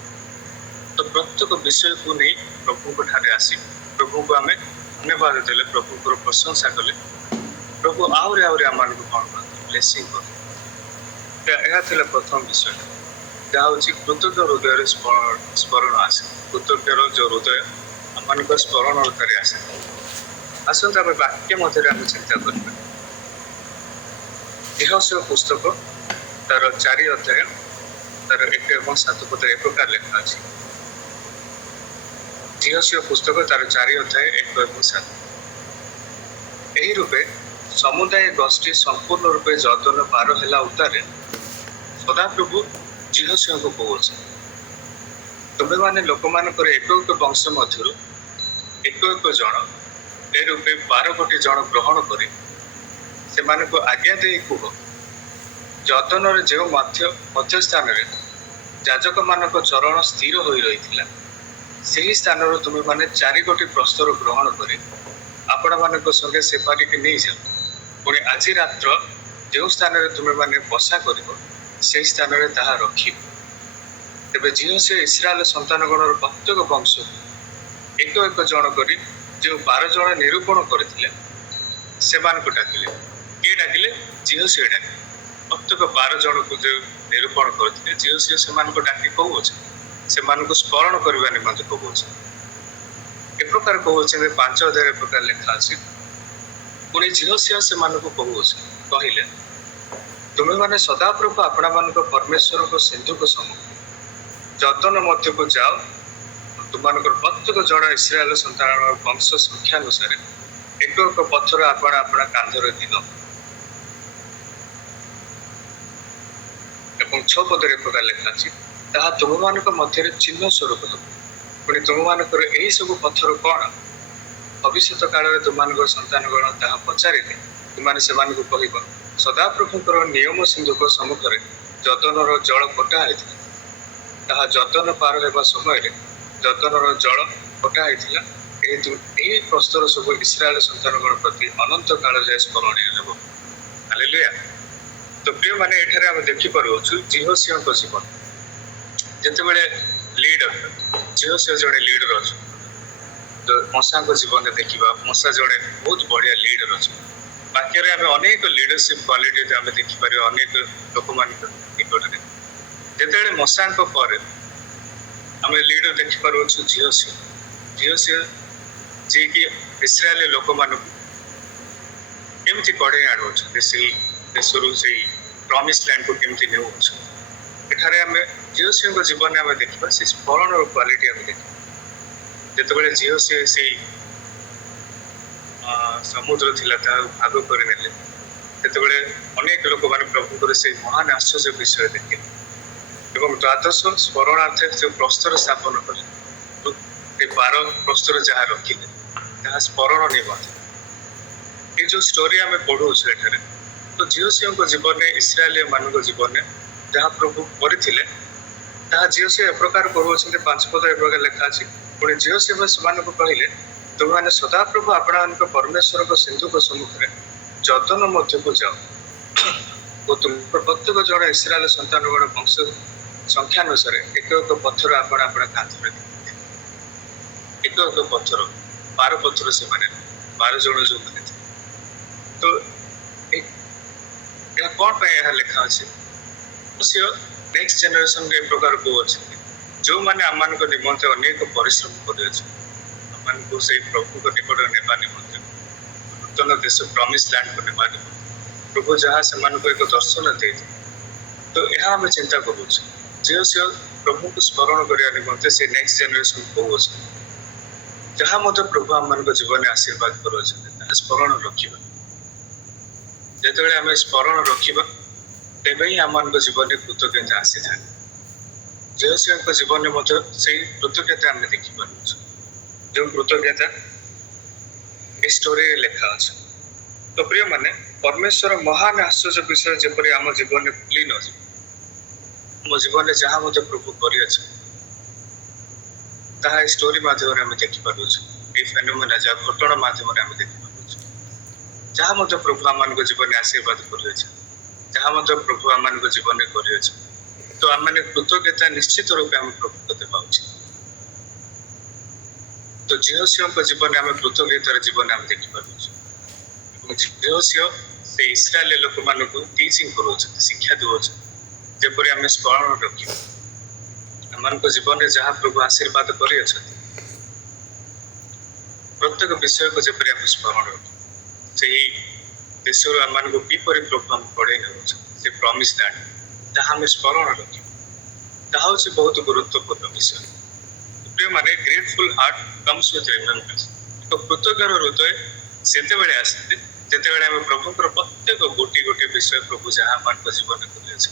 ତ ପ୍ରତ୍ୟେକ ବିଷୟକୁ ନେଇ ପ୍ରଭୁଙ୍କ ଠାରେ ଆସି ପ୍ରଭୁଙ୍କୁ ଆମେ ଧନ୍ୟବାଦ ଦେଲେ, ପ୍ରଭୁଙ୍କର ପ୍ରଶଂସା କଲେ ପ୍ରଭୁ ଆହୁରି ଆହୁରି ଆମମାନଙ୍କୁ କ'ଣ କରନ୍ତି, ବ୍ଲେସିଂ କରନ୍ତି। ଏହା ଥିଲା ପ୍ରଥମ ବିଷୟ ଯାହା ହେଉଛି କୃତଜ୍ଞ ହୃଦୟରେ ସ୍ମରଣ ଆସେ। କୃତଜ୍ଞର ଯେଉଁ ହୃଦୟ ଆମମାନଙ୍କ ସ୍ମରଣରେ ଆସେ। ଆସନ୍ତୁ ଆମେ ବାକ୍ୟ ମଧ୍ୟରେ ଆମେ ଚିନ୍ତା କରିବା। ଇହୋଶୁଆ ପୁସ୍ତକ ତାର 4 ଅଧ୍ୟାୟ ତାର 1 ଏବଂ 7 ପଦରେ ଏ ପ୍ରକାର ଲେଖା ଅଛି। ଇହୋଶୁଆ ପୁସ୍ତକ ତାର 4 ଅଧ୍ୟାୟ 1 ଏବଂ 7। ଏହି ରୂପେ ସମୁଦାୟ ଗୋଷ୍ଠୀ ସମ୍ପୂର୍ଣ୍ଣ ରୂପେ ଯର୍ଦ୍ଦନ ପାର ହେଲା ଉତ୍ତାରେ ସଦାପ୍ରଭୁ ଇହୋଶୁଆଙ୍କୁ କହୁଅଛନ୍ତି, ତୁମେମାନେ ଲୋକମାନଙ୍କର ଏକ ଏକ ବଂଶ ମଧ୍ୟରୁ ଏକ ଏକ ଜଣ ଏ ରୂପେ 12 ଗୋଟି ଜଣ ଗ୍ରହଣ କରି ସେମାନଙ୍କୁ ଆଜ୍ଞା ଦେଇ କୁହ, ଯର୍ଦ୍ଦନର ଯେଉଁ ମଧ୍ୟସ୍ଥାନରେ ଯାଜକମାନଙ୍କ ଚରଣ ସ୍ଥିର ହୋଇ ରହିଥିଲା ସେହି ସ୍ଥାନରୁ ତୁମେମାନେ 4 ଗୋଟି ପ୍ରସ୍ତର ଗ୍ରହଣ କରି ଆପଣମାନଙ୍କ ସଙ୍ଗେ ସେପାରିକି ନେଇଯାଅ। ପୁଣି ଆଜି ରାତ୍ର ଯେଉଁ ସ୍ଥାନରେ ତୁମେମାନେ ବସା କରିବ ସେହି ସ୍ଥାନରେ ତାହା ରଖିବ। ତେବେ ଯିହୋଶୁଆ ଇସ୍ରାଏଲ ସନ୍ତାନଗଣର ପ୍ରତ୍ୟେକ ବଂଶକୁ ଏକ ଏକ ଜଣ କରି ଯେଉଁ 12 ଜଣ ନିରୂପଣ କରିଥିଲେ ସେମାନଙ୍କୁ ଡାକିଲେ। କିଏ ଡାକିଲେ? ଯିହୋଶୁଆ ଡାକିଲେ। ପ୍ରତ୍ୟେକ 12 ଜଣକୁ ଯେଉଁ ନିରୂପଣ କରିଥିଲେ ଯିହୋଶୁଆ ସେମାନଙ୍କୁ ଡାକି କହୁଅଛି, ସେମାନଙ୍କୁ ସ୍ମରଣ କରିବା ନିମନ୍ତେ କହୁଅଛି। ଏ ପ୍ରକାର କହୁଅଛନ୍ତି 5 ଅଧ୍ୟାୟରେ ଏ ପ୍ରକାର ଲେଖା ଅଛି। ପୁଣି ଯିହୋଶୁଆ ସେମାନଙ୍କୁ କହୁଅଛି, କହିଲେ, ତୁମେମାନେ ସଦାପ୍ରଭୁ ଆପଣମାନଙ୍କ ପରମେଶ୍ୱରଙ୍କ ସିନ୍ଧୁକ ସମ୍ମୁଖ ଯର୍ଦ୍ଦନ ମଧ୍ୟକୁ ଯାଅ। ତୁମମାନଙ୍କର ପ୍ରତ୍ୟେକ ଜଣ ଇସ୍ରାଏଲ ସନ୍ତାନର ବଂଶ ସଂଖ୍ୟାନୁସାରେ ଏକ ଏକ ପଥର ଆପଣ ଆପଣା କାନ୍ଧରେ ନିଅ। ଏବଂ 6 ପଦରେ ଏ ପ୍ରକାର ଲେଖା ଅଛି, ତାହା ତୁମମାନଙ୍କ ମଧ୍ୟରେ ଚିହ୍ନ ସ୍ୱରୂପ ହେବ। ପୁଣି ତୁମମାନଙ୍କର ଏହି ସବୁ ପଥର କ'ଣ? ଭବିଷ୍ୟତ କାଳରେ ତୁମମାନଙ୍କର ସନ୍ତାନଗଣ ତାହା ପଚାରିଲେ ତୁମାନେ ସେମାନଙ୍କୁ କହିବ ସଦାପ୍ରଭୁଙ୍କର ନିୟମ ସିନ୍ଧୁକ ସମ୍ମୁଖରେ ଯଦନର ଜଳ କଟା ହେଇଥିଲା। ତାହା ଯଦନ ପାର ହେବା ସମୟରେ ଯଦନର ଜଳ କଟା ହେଇଥିଲା। ଏହି ପ୍ରସ୍ତର ସବୁ ଇସ୍ରାଏଲ ସନ୍ତାନଗଣ ପ୍ରତି ଅନନ୍ତ କାଳ ଯାଏ ସ୍ମରଣୀୟ ହେବ। ହାଲେଲୁୟା। ତ ପ୍ରିୟମାନେ ଏଠାରେ ଆମେ ଦେଖିପାରୁଅଛୁ ଜିହୋସିଓଙ୍କ ଜୀବନ ଯେତେବେଳେ ଲିଡର, ଜିହୋସିଓ ଜଣେ ଲିଡର ଅଛନ୍ତି। ମଶାଙ୍କ ଜୀବନରେ ଦେଖିବା ମଶା ଜଣେ ବହୁତ ବଢିଆ ଲିଡର ଅଛନ୍ତି। ବାକ୍ୟରେ ଆମେ ଅନେକ ଲିଡରସିପ କ୍ୱାଲିଟି ଆମେ ଦେଖିପାରିବା ଅନେକ ଲୋକମାନଙ୍କ ନିକଟରେ। ଯେତେବେଳେ ମଶାଙ୍କ ପରେ ଆମେ ଲିଡର ଦେଖିପାରୁଅଛୁ ଜିହୋସିଓ। ଜିହୋସିଓ ଯିଏକି ଇସ୍ରାଏଲ ଲୋକମାନଙ୍କୁ କେମିତି କଢେଇ ଆଣୁଅଛନ୍ତି ସେଇ ଦେଶରୁ ସେଇ ପ୍ରମିସ ଲ୍ୟାଣ୍ଡକୁ କେମିତି ନେଉଅଛନ୍ତି। ଏଠାରେ ଆମେ ଜିହୋସିଓଙ୍କ ଜୀବନରେ ଆମେ ଦେଖିବା ସେ ସ୍ମରଣର କ୍ୱାଲିଟି ଆମେ ଦେଖିବା। ଯେତେବେଳେ ଜିହୋସିଓ ସେଇ ସମୁଦ୍ର ଥିଲା ତାହା ଭାଗ କରିନେଲେ ସେତେବେଳେ ଅନେକ ଲୋକମାନେ ପ୍ରଭୁଙ୍କର ସେଇ ମହାନ ଆଶ୍ଚର୍ଯ୍ୟ ବିଷୟ ଦେଖିଲେ ଏବଂ ଦ୍ୱାଦଶ ସ୍ମରଣାର୍ଥେ ଯେଉଁ ପ୍ରସ୍ତର ସ୍ଥାପନ କଲେ ଏ 12 ପ୍ରସ୍ତର ଯାହା ରଖିଲେ ତାହା ସ୍ମରଣ ନିମନ୍ତେ। ଏ ଯୋଉ ଷ୍ଟୋରି ଆମେ ପଢୁଅଛୁ ଏଠାରେ ତ ଜିହୋସିଓଙ୍କ ଜୀବନରେ ଇସ୍ରାଏଲୀୟ ମାନଙ୍କ ଜୀବନରେ ଯାହା ପ୍ରଭୁ କରିଥିଲେ ତାହା ଜିହୋସିଓ ଏ ପ୍ରକାର କରୁଅଛନ୍ତି। 5 ପଦ ଏ ପ୍ରକାର ଲେଖା ଅଛି। ପୁଣି ଜିହୋସିଓ ସେମାନଙ୍କୁ କହିଲେ ତୁମମାନେ ସଦାପ୍ରଭୁ ଆପଣମାନଙ୍କ ପରମେଶ୍ୱରଙ୍କ ସିନ୍ଧୁକ ସମ୍ମୁଖରେ ଯଦନ ମଧ୍ୟକୁ ଯାଅ ଓ ତୁମର ପ୍ରତ୍ୟେକ ଜଣ ଇସ୍ରାଏଲ ସନ୍ତାନଗଣ ବଂଶ ସଂଖ୍ୟାନୁସାରେ ଏକ ଏକ ପଥର ଆପଣ ଆପଣ କାନ୍ଥରେ ଏକ ଏକ ପଥର 12 ପଥର ସେମାନେ 12 ଜଣ ଯୋଉମାନେ ତ ଏହା କଣ ପାଇଁ ଏହା ଲେଖା ଅଛି? ନେକ୍ସଟ ଜେନେରେସନରେ ଏ ପ୍ରକାର କହୁଅଛନ୍ତି ଯେଉଁମାନେ ଆମମାନଙ୍କ ନିମନ୍ତେ ଅନେକ ପରିଶ୍ରମ କରିଅଛନ୍ତି ଆମମାନଙ୍କୁ ସେଇ ପ୍ରଭୁଙ୍କ ନିକଟରେ ନେବା ନିମନ୍ତେ ନୂତନ ଦେଶ ପ୍ରମିସ ଲ୍ୟାଣ୍ଡକୁ ନେବା ନିମନ୍ତେ ପ୍ରଭୁ ଯାହା ସେମାନଙ୍କୁ ଏକ ଦର୍ଶନ ଦେଇଥିଲେ। ତ ଏହା ଆମେ ଚିନ୍ତା କରୁଛୁ ଜିହୋସିଓ ପ୍ରଭୁଙ୍କୁ ସ୍ମରଣ କରିବା ନିମନ୍ତେ ସେ ନେକ୍ସଟ ଜେନେରେସନ କହୁଅଛନ୍ତି ଯାହା ମଧ୍ୟ ପ୍ରଭୁ ଆମମାନଙ୍କ ଜୀବନରେ ଆଶୀର୍ବାଦ କରୁଅଛନ୍ତି ତାହା ସ୍ମରଣ ରଖିବା। ଯେତେବେଳେ ଆମେ ସ୍ମରଣ ରଖିବା ତେବେ ହିଁ ଆମମାନଙ୍କ ଜୀବନରେ କୃତଜ୍ଞତା ଆସିଥାଏ। ଜିହୋସିଓଙ୍କ ଜୀବନରେ ମଧ୍ୟ ସେଇ କୃତଜ୍ଞତା ଆମେ ଦେଖିପାରୁଛୁ ଯେଉଁ କୃତଜ୍ଞତା ଏ ଷ୍ଟୋରିରେ ଲେଖା ଅଛି। ତ ପ୍ରିୟମାନେ ପରମେଶ୍ୱର ମହାନ ଆଶ୍ଚର୍ଯ୍ୟ ବିଷୟ ଯେପରି ଆମ ଜୀବନରେ ଭୁଲି ନଯିବ ଆମ ଜୀବନରେ ଯାହା ମଧ୍ୟ ପ୍ରଭୁ କରିଅଛନ୍ତି ତାହା ଏ ଷ୍ଟୋରି ମାଧ୍ୟମରେ ଆମେ ଦେଖିପାରୁଛୁ। ଏଇ ଫେନୋମେନା ଯାହା ଘଟଣା ମାଧ୍ୟମରେ ଆମେ ଦେଖିପାରୁଛୁ ଯାହା ମଧ୍ୟ ପ୍ରଭୁ ଆମମାନଙ୍କ ଜୀବନରେ ଆଶୀର୍ବାଦ କରିଅଛନ୍ତି ଯାହା ମଧ୍ୟ ପ୍ରଭୁ ଆମମାନଙ୍କ ଜୀବନରେ କରିଅଛନ୍ତି। ତ ଆମେ କୃତଜ୍ଞତା ନିଶ୍ଚିତ ରୂପେ ଆମେ ପ୍ରଭୁଙ୍କୁ ଦେବା ଉଚିତ। ତ ଜିହୋସିଓଙ୍କ ଜୀବନରେ ଆମେ କୃତଜ୍ଞତାର ଜୀବନ ଆମେ ଦେଖିପାରୁଛୁ ଏବଂ ଜିହୋସିଓ ସେ ଇସ୍ରାଏଲ ଲୋକମାନଙ୍କୁ ଟିଚିଂ କରୁଅଛନ୍ତି ଶିକ୍ଷା ଦେଉଅଛନ୍ତି ଯେପରି ଆମେ ସ୍ମରଣ ରଖିବା ଆମମାନଙ୍କ ଜୀବନରେ ଯାହା ପ୍ରଭୁ ଆଶୀର୍ବାଦ କରିଅଛନ୍ତି ପ୍ରତ୍ୟେକ ବିଷୟକୁ ଯେପରି ଆମେ ସ୍ମରଣ ରଖିବା ସେହି ଦେଶରୁ ଆମମାନଙ୍କୁ କିପରି ପ୍ରଭୁ ଆମକୁ କଢେଇ ନେଉଛନ୍ତି ସେ ପ୍ରମିସ ଲ୍ୟାଣ୍ଡ ତାହା ଆମେ ସ୍ମରଣ ରଖିବା ତାହା ହେଉଛି ବହୁତ ଗୁରୁତ୍ୱପୂର୍ଣ୍ଣ ବିଷୟ। ପ୍ରିୟମାନେ ଗ୍ରେଟଫୁଲ ହାର୍ଟ କମ୍ସ ୱିଥ୍ ରିମେମ୍ବରାନ୍ସ ଏକ କୃତଜ୍ଞର ହୃଦୟ ସେତେବେଳେ ଆସେ ଯେତେବେଳେ ଆମେ ପ୍ରଭୁଙ୍କର ପ୍ରତ୍ୟେକ ଗୋଟିଏ ଗୋଟିଏ ବିଷୟ ପ୍ରଭୁ ଯାହା ଆମମାନଙ୍କ ଜୀବନରେ କରିଅଛନ୍ତି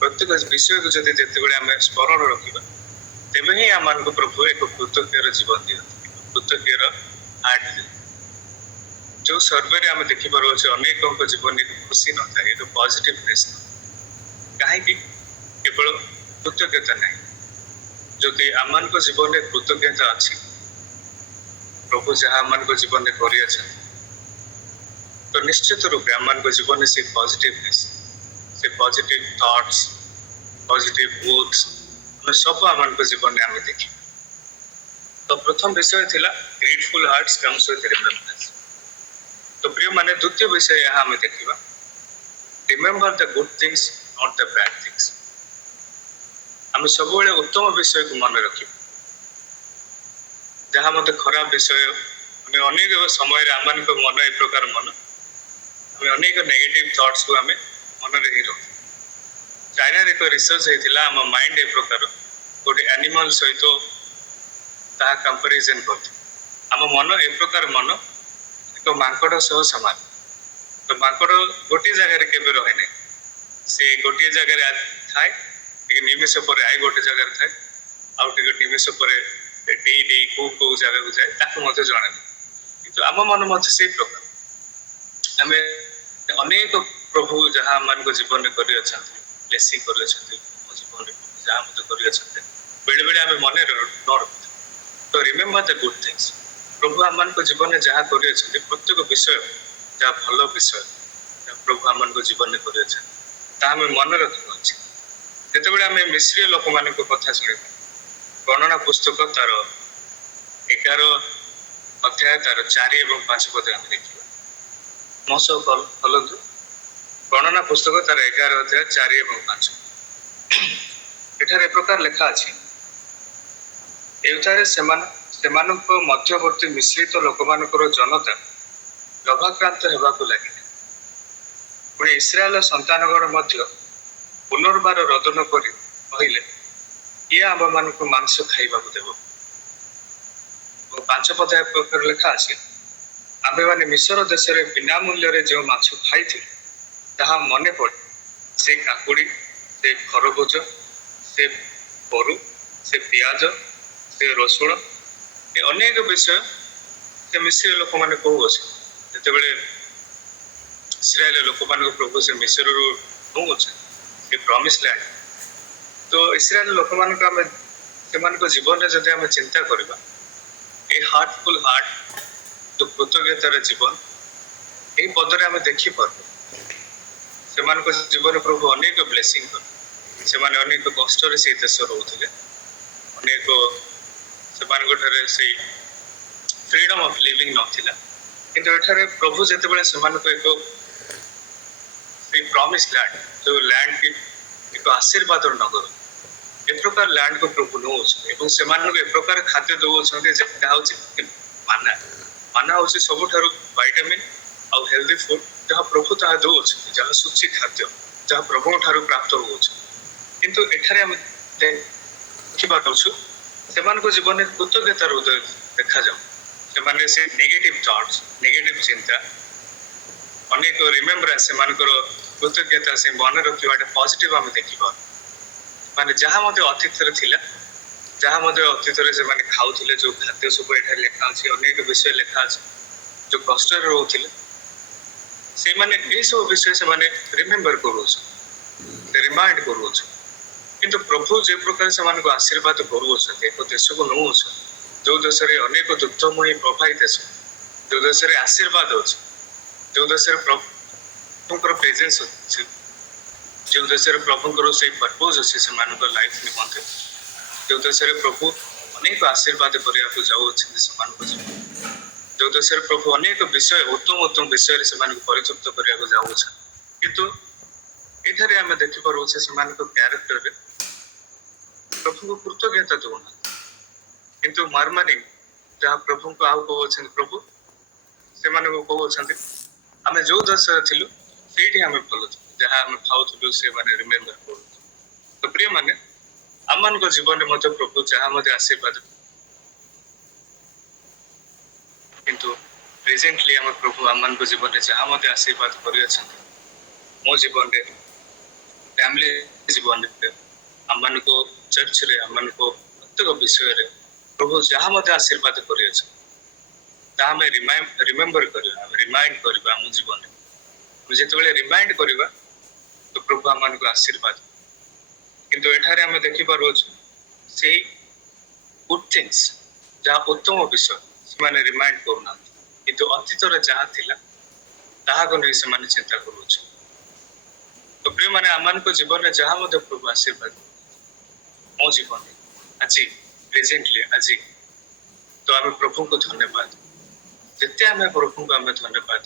ପ୍ରତ୍ୟେକ ବିଷୟକୁ ଯଦି ଯେତେବେଳେ ଆମେ ସ୍ମରଣ ରଖିବା ତେବେ ହିଁ ଆମମାନଙ୍କୁ ପ୍ରଭୁ ଏକ କୃତଜ୍ଞର ଜୀବନ ଦିଅନ୍ତି କୃତଜ୍ଞର ହାର୍ଟ ଦିଅନ୍ତି। ଯୋଉ ସର୍ଭେରେ ଆମେ ଦେଖିପାରୁଅଛୁ ଅନେକଙ୍କ ଜୀବନରେ ଖୁସି ନଥାଏ ଏକ ପଜିଟିଭନେସ୍ କାହିଁକି କେବଳ କୃତଜ୍ଞତା ନାହିଁ। ଯଦି ଆମମାନଙ୍କ ଜୀବନରେ କୃତଜ୍ଞତା ଅଛି ପ୍ରଭୁ ଯାହା ଆମମାନଙ୍କ ଜୀବନରେ କରିଅଛନ୍ତି ତ ନିଶ୍ଚିତ ରୂପେ ଆମମାନଙ୍କ ଜୀବନରେ ସେ ପଜିଟିଭନେସ୍ ସେ ପଜିଟିଭ ଥଟ୍ସ ପଜିଟିଭ ୱର୍କସ ଆମେ ସବୁ ଆମମାନଙ୍କ ଜୀବନରେ ଆମେ ଦେଖିବା। ତ ପ୍ରଥମ ବିଷୟ ଥିଲା ଗ୍ରେଟଫୁଲ ହାର୍ଟସ କମ୍ସ ୱିଥ୍ ରିମେମ୍ବରାନ୍ସ। ତ ପ୍ରିୟମାନେ ଦ୍ୱିତୀୟ ବିଷୟ ଏହା ଆମେ ଦେଖିବା remember the good things not the bad things. ଆମେ ସବୁବେଳେ ଉତ୍ତମ ବିଷୟକୁ ମନେ ରଖିବା ଯାହା ମଧ୍ୟ ଖରାପ ବିଷୟ ଆମେ ଅନେକ ସମୟରେ ଆମମାନଙ୍କ ମନ ଏ ପ୍ରକାର ମନ ଆମେ ଅନେକ ନେଗେଟିଭ ଥଟ୍ସକୁ ଆମେ ମନରେ ହିଁ ରଖୁ। ଚାଇନାରେ ଏକ ରିସର୍ଚ୍ଚ ହେଇଥିଲା ଆମ ମାଇଣ୍ଡ ଏ ପ୍ରକାର ଗୋଟେ ଆନିମାଲ ସହିତ ତାହା କମ୍ପାରିଜନ କରିଥିଲା। ଆମ ମନ ଏ ପ୍ରକାର ମନ ଏକ ମାଙ୍କଡ ସହ ସମାନ। ତ ମାଙ୍କଡ ଗୋଟିଏ ଜାଗାରେ କେବେ ରହେ ନାହିଁ ସେ ଗୋଟିଏ ଜାଗାରେ ଥାଏ ଟିକେ ନିମିଷ ପରେ ଆଇ ଗୋଟେ ଜାଗାରେ ଥାଏ ଆଉ ଟିକେ ନିମିଷ ପରେ ଡେଇ ଡେଇ କୋଉ କୋଉ ଜାଗାକୁ ଯାଏ ତାକୁ ମଧ୍ୟ ଜଣାନି। କିନ୍ତୁ ଆମ ମନ ମଧ୍ୟ ସେଇ ପ୍ରକାର ଆମେ ଅନେକ ପ୍ରଭୁ ଯାହା ଆମମାନଙ୍କ ଜୀବନରେ କରିଅଛନ୍ତି ବ୍ଲେସିଂ କରିଅଛନ୍ତି ମୋ ଜୀବନରେ ଯାହା ମଧ୍ୟ କରିଅଛନ୍ତି ବେଳେବେଳେ ଆମେ ମନେ ନ ରଖିଥାଉ ତ ରିମେମ୍ବର ଦ ଗୁଡ୍ ଥିଙ୍ଗସ୍ ପ୍ରଭୁ ଆମମାନଙ୍କ ଜୀବନରେ ଯାହା କରିଅଛନ୍ତି ପ୍ରତ୍ୟେକ ବିଷୟ ଯାହା ଭଲ ବିଷୟ ଯାହା ପ୍ରଭୁ ଆମମାନଙ୍କ ଜୀବନରେ କରିଅଛନ୍ତି ତାହା ଆମେ ମନେ ରଖିବା ଉଚିତ ଯେତେବେଳେ ଆମେ ମିଶ୍ରୀୟ ଲୋକମାନଙ୍କ କଥା ଶୁଣିବା ଗଣନା ପୁସ୍ତକ ତାର 11 ଅଧ୍ୟାୟ ତାର 4 ଏବଂ 5 ପଦ ଆମେ ଦେଖିବା ମୋ ସହ ଖୋଲନ୍ତୁ ଗଣନା ପୁସ୍ତକ ତାର 11 ଅଧ୍ୟାୟ 4 ଏବଂ 5 ଏଠାରେ ପ୍ରକାର ଲେଖା ଅଛି ଏଠାରେ ସେମାନଙ୍କ ମଧ୍ୟବର୍ତ୍ତୀ ମିଶ୍ରିତ ଲୋକମାନଙ୍କର ଜନତା ଲୋଭାକ୍ରାନ୍ତ ହେବାକୁ ଲାଗିଲେ ପୁଣି ଇସ୍ରାଏଲ ସନ୍ତାନଗଣ ମଧ୍ୟ ପୁନର୍ବାର ରୋଦନ କରି କହିଲେ କିଏ ଆମମାନଙ୍କୁ ମାଂସ ଖାଇବାକୁ ଦେବ 5 ପଦ ପ୍ରକାର ଲେଖା ଅଛି ଆମ୍ଭେମାନେ ମିଶ୍ର ଦେଶରେ ବିନା ମୂଲ୍ୟରେ ଯେଉଁ ମାଛ ଖାଇଥିଲେ ତାହା ମନେ ପଡେ ସେ କାକୁଡି ସେ ଖରଭୁଜ ସେ ବରୁ ସେ ପିଆଜ ସେ ରସୁଣ ଏ ଅନେକ ବିଷୟ ସେ ମିଶ୍ର ଲୋକମାନେ କହୁଅଛନ୍ତି ଯେତେବେଳେ ଇସ୍ରାଏଲ ଲୋକମାନଙ୍କ ପ୍ରଭୁ ସେ ମିଶ୍ରରୁ କହୁଅଛନ୍ତି ଏ ପ୍ରମିସ୍ ଲ୍ୟାଣ୍ଡ ତ ଇସ୍ରାଏଲ ଲୋକମାନଙ୍କୁ ଆମେ ସେମାନଙ୍କ ଜୀବନରେ ଯଦି ଆମେ ଚିନ୍ତା କରିବା ଏ ହାର୍ଟଫୁଲ ହାର୍ଟ ତ କୃତଜ୍ଞତାର ଜୀବନ ଏହି ପଦରେ ଆମେ ଦେଖିପାରୁ ସେମାନଙ୍କ ଜୀବନରେ ପ୍ରଭୁ ଅନେକ ବ୍ଲେସିଂ କଲେ ସେମାନେ ଅନେକ କଷ୍ଟରେ ସେଇ ଦେଶ ରହୁଥିଲେ ଅନେକ ସେମାନଙ୍କ ଠାରେ ସେଇ ଫ୍ରିଡମ ଅଫ ଲିଭିଂ ନଥିଲା କିନ୍ତୁ ଏଠାରେ ପ୍ରଭୁ ଯେତେବେଳେ ସେମାନଙ୍କୁ ଏକ ସେଇ ପ୍ରମିସ୍ ଲ୍ୟାଣ୍ଡ ଯୋଉ ଲ୍ୟାଣ୍ଡ କି ଏକ ଆଶୀର୍ବାଦର ନଗର ଏ ପ୍ରକାର ଲ୍ୟାଣ୍ଡକୁ ପ୍ରଭୁ ନେଉଛନ୍ତି ଏବଂ ସେମାନଙ୍କୁ ଏ ପ୍ରକାର ଖାଦ୍ୟ ଦେଉଛନ୍ତି ଯାହା ହଉଛି ମାନା ହଉଛି ସବୁଠାରୁ ଭାଇଟାମିନ୍ ଆଉ ହେଲ୍ଦି ଫୁଡ ଯାହା ପ୍ରଭୁ ତାହା ଦେଉଛନ୍ତି ଯାହା ସୂଚି ଖାଦ୍ୟ ଯାହା ପ୍ରଭୁଙ୍କ ଠାରୁ ପ୍ରାପ୍ତ ହଉଛି କିନ୍ତୁ ଏଠାରେ ଆମେ ଦେଖିପାରୁଛୁ ସେମାନଙ୍କ ଜୀବନରେ କୃତଜ୍ଞତାର ଉଦୟ ଦେଖାଯାଉ ସେମାନେ ସେ ନେଗେଟିଭ ଥଟ୍ସ ନେଗେଟିଭ ଚିନ୍ତା ଅନେକ ରିମେମ୍ବରାନ୍ସ ସେମାନଙ୍କର କୃତଜ୍ଞତା ସେ ମନେ ରଖିବାଟା ପଜିଟିଭ ଆମେ ଦେଖିପାରୁ ମାନେ ଯାହା ମଧ୍ୟ ଅତୀତରେ ଥିଲା ଯାହା ମଧ୍ୟ ଅତୀତରେ ସେମାନେ ଖାଉଥିଲେ ଯୋଉ ଖାଦ୍ୟ ସବୁ ଏଠାରେ ଲେଖା ଅଛି ଅନେକ ବିଷୟ ଲେଖା ଅଛି ଯୋଉ କଷ୍ଟରେ ରହୁଥିଲେ ସେମାନେ ଏସବୁ ବିଷୟ ସେମାନେ ରିମେମ୍ବର କରୁଅଛନ୍ତି ରିମାଇଣ୍ଡ କରୁଅଛନ୍ତି କିନ୍ତୁ ପ୍ରଭୁ ଯେ ପ୍ରକାର ସେମାନଙ୍କୁ ଆଶୀର୍ବାଦ କରୁଅଛନ୍ତି ଏକ ଦେଶକୁ ନେଉଅଛନ୍ତି ଯୋଉ ଦେଶରେ ଅନେକ ଦୁଗ୍ଧମୟୀ ପ୍ରବାହୀ ଦେଶ ଯୋଉ ଦେଶରେ ଆଶୀର୍ବାଦ ଅଛି ଯୋଉ ଦେଶରେ ପ୍ରଭୁଙ୍କର ପ୍ରେଜେନ୍ସ ଅଛି ଯେଉଁ ଦେଶରେ ପ୍ରଭୁଙ୍କର ସେଇ ପର୍ପୋଜ ଅଛି ସେମାନଙ୍କ ଲାଇଫ ନିମନ୍ତେ ଯେଉଁ ଦେଶରେ ପ୍ରଭୁ ଅନେକ ଆଶୀର୍ବାଦ କରିବାକୁ ଯାଉଅଛନ୍ତି ସେମାନଙ୍କ ଜୀବନ ଯୋଉ ଦେଶରେ ପ୍ରଭୁ ଅନେକ ବିଷୟ ଉତ୍ତମ ବିଷୟରେ ସେମାନଙ୍କୁ ପରିତୃପ୍ତ କରିବାକୁ ଯାଉଅଛନ୍ତି କିନ୍ତୁ ଏଠାରେ ଆମେ ଦେଖିପାରୁଛେ ସେମାନଙ୍କ କ୍ୟାରେକ୍ଟରରେ ପ୍ରଭୁଙ୍କୁ କୃତଜ୍ଞତା ଦେଉନାହାନ୍ତି କିନ୍ତୁ ମର୍ମାରିଂ ଯାହା ପ୍ରଭୁଙ୍କୁ ଆଉ କହୁଅଛନ୍ତି ପ୍ରଭୁ ସେମାନଙ୍କୁ କହୁଅଛନ୍ତି ଆମେ ଯୋଉ ଦେଶରେ ଥିଲୁ ସେଇଠି ଆମେ ଭଲ ଥିଲୁ ଯାହା ଆମେ ଖାଉଥିଲୁ ସେମାନେ ରିମେମ୍ବର କରୁଛୁ ତ ପ୍ରିୟ ମାନେ ଆମମାନଙ୍କ ଜୀବନରେ ମଧ୍ୟ ପ୍ରଭୁ ଯାହା ମଧ୍ୟ ଆଶୀର୍ବାଦ କିନ୍ତୁ ପ୍ରେଜେଣ୍ଟଲି ଆମ ପ୍ରଭୁ ଆମମାନଙ୍କ ଜୀବନରେ ଯାହା ମଧ୍ୟ ଆଶୀର୍ବାଦ କରିଅଛନ୍ତି ମୋ ଜୀବନରେ ଫ୍ୟାମିଲି ଜୀବନରେ ଆମମାନଙ୍କ ଚର୍ଚ୍ଚରେ ଆମମାନଙ୍କ ପ୍ରତ୍ୟେକ ବିଷୟରେ ପ୍ରଭୁ ଯାହା ମଧ୍ୟ ଆଶୀର୍ବାଦ କରିଅଛନ୍ତି ତାହା ଆମେ ରିମେମ୍ବର କରିବା ଆମେ ରିମାଇଣ୍ଡ କରିବା ଆମ ଜୀବନରେ ଆମେ ଯେତେବେଳେ ରିମାଇଣ୍ଡ କରିବା ତ ପ୍ରଭୁ ଆମମାନଙ୍କୁ ଆଶୀର୍ବାଦ କିନ୍ତୁ ଏଠାରେ ଆମେ ଦେଖିପାରୁଅଛୁ ସେଇ ଗୁଡ୍ ଥିଙ୍ଗସ୍ ଯାହା ଉତ୍ତମ ବିଷୟ ସେମାନେ ରିମାଇଣ୍ଡ କରୁନାହାନ୍ତି କିନ୍ତୁ ଅତୀତରେ ଯାହା ଥିଲା ତାହାକୁ ନେଇ ସେମାନେ ଚିନ୍ତା କରୁଅଛନ୍ତି ତ ପ୍ରିୟମାନେ ଆମମାନଙ୍କ ଜୀବନରେ ଯାହା ମଧ୍ୟ ପ୍ରଭୁ ଆଶୀର୍ବାଦ ମୋ ଜୀବନରେ ଆଜି ପ୍ରେଜେଣ୍ଟଲି ଆଜି ତ ଆମେ ପ୍ରଭୁଙ୍କୁ ଧନ୍ୟବାଦ ଯେତେ ଆମେ ପ୍ରଭୁଙ୍କୁ ଆମେ ଧନ୍ୟବାଦ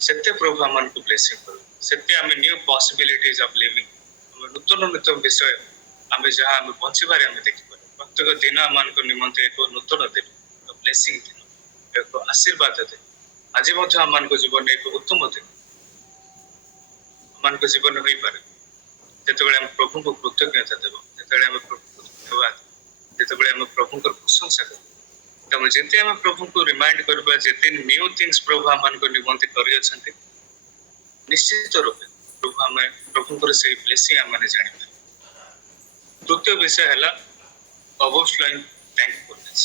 ସେତେ ପ୍ରଭୁ ଆମମାନଙ୍କୁ ବ୍ଲେସିଂ କରୁ ସେତେ ଆମେ ନ୍ୟୁ ପସିବିଲିଟିଜ ଅଫ ଲିଭିଂ ଆମେ ନୂତନ ବିଷୟ ଆମେ ଯାହା ଆମେ ବଞ୍ଚିବାରେ ଆମେ ଦେଖିପାରୁ ପ୍ରତ୍ୟେକ ଦିନ ଆମମାନଙ୍କ ନିମନ୍ତେ ଏକ ନୂତନ ଦିନ ବ୍ଲେସିଂ ଦିନ ଏକ ଆଶୀର୍ବାଦ ଦିନ ଆଜି ମଧ୍ୟ ଆମମାନଙ୍କ ଜୀବନରେ ଏକ ଉତ୍ତମ ଦିନ ଆମମାନଙ୍କ ଜୀବନରେ ହୋଇପାରେ ଯେତେବେଳେ ଆମେ ପ୍ରଭୁଙ୍କୁ କୃତଜ୍ଞତା ଦେବ ଯେତେବେଳେ ଆମେ ପ୍ରଭୁଙ୍କୁ ଧନ୍ୟବାଦ ଯେତେବେଳେ ଆମେ ପ୍ରଭୁଙ୍କର ପ୍ରଶଂସା କରିବୁ ତେଣୁ ଯେତେ ଆମେ ପ୍ରଭୁଙ୍କୁ ରିମାଇଣ୍ଡ କରିବା ଯେତେ ନ୍ୟୁ ଥିଙ୍ଗସ୍ ପ୍ରଭୁ ଆମମାନଙ୍କ ନିମନ୍ତେ କରିଅଛନ୍ତି ନିଶ୍ଚିତ ରୂପେ ପ୍ରଭୁ ଆମେ ପ୍ରଭୁଙ୍କର ସେଇ ବ୍ଲେସିଂ ଆମେ ଜାଣିପାରିବା ତୃତୀୟ ବିଷୟ ହେଲା ଓଭରଫ୍ଲୋଇଂ ଥ୍ୟାଙ୍କଫୁଲନେସ୍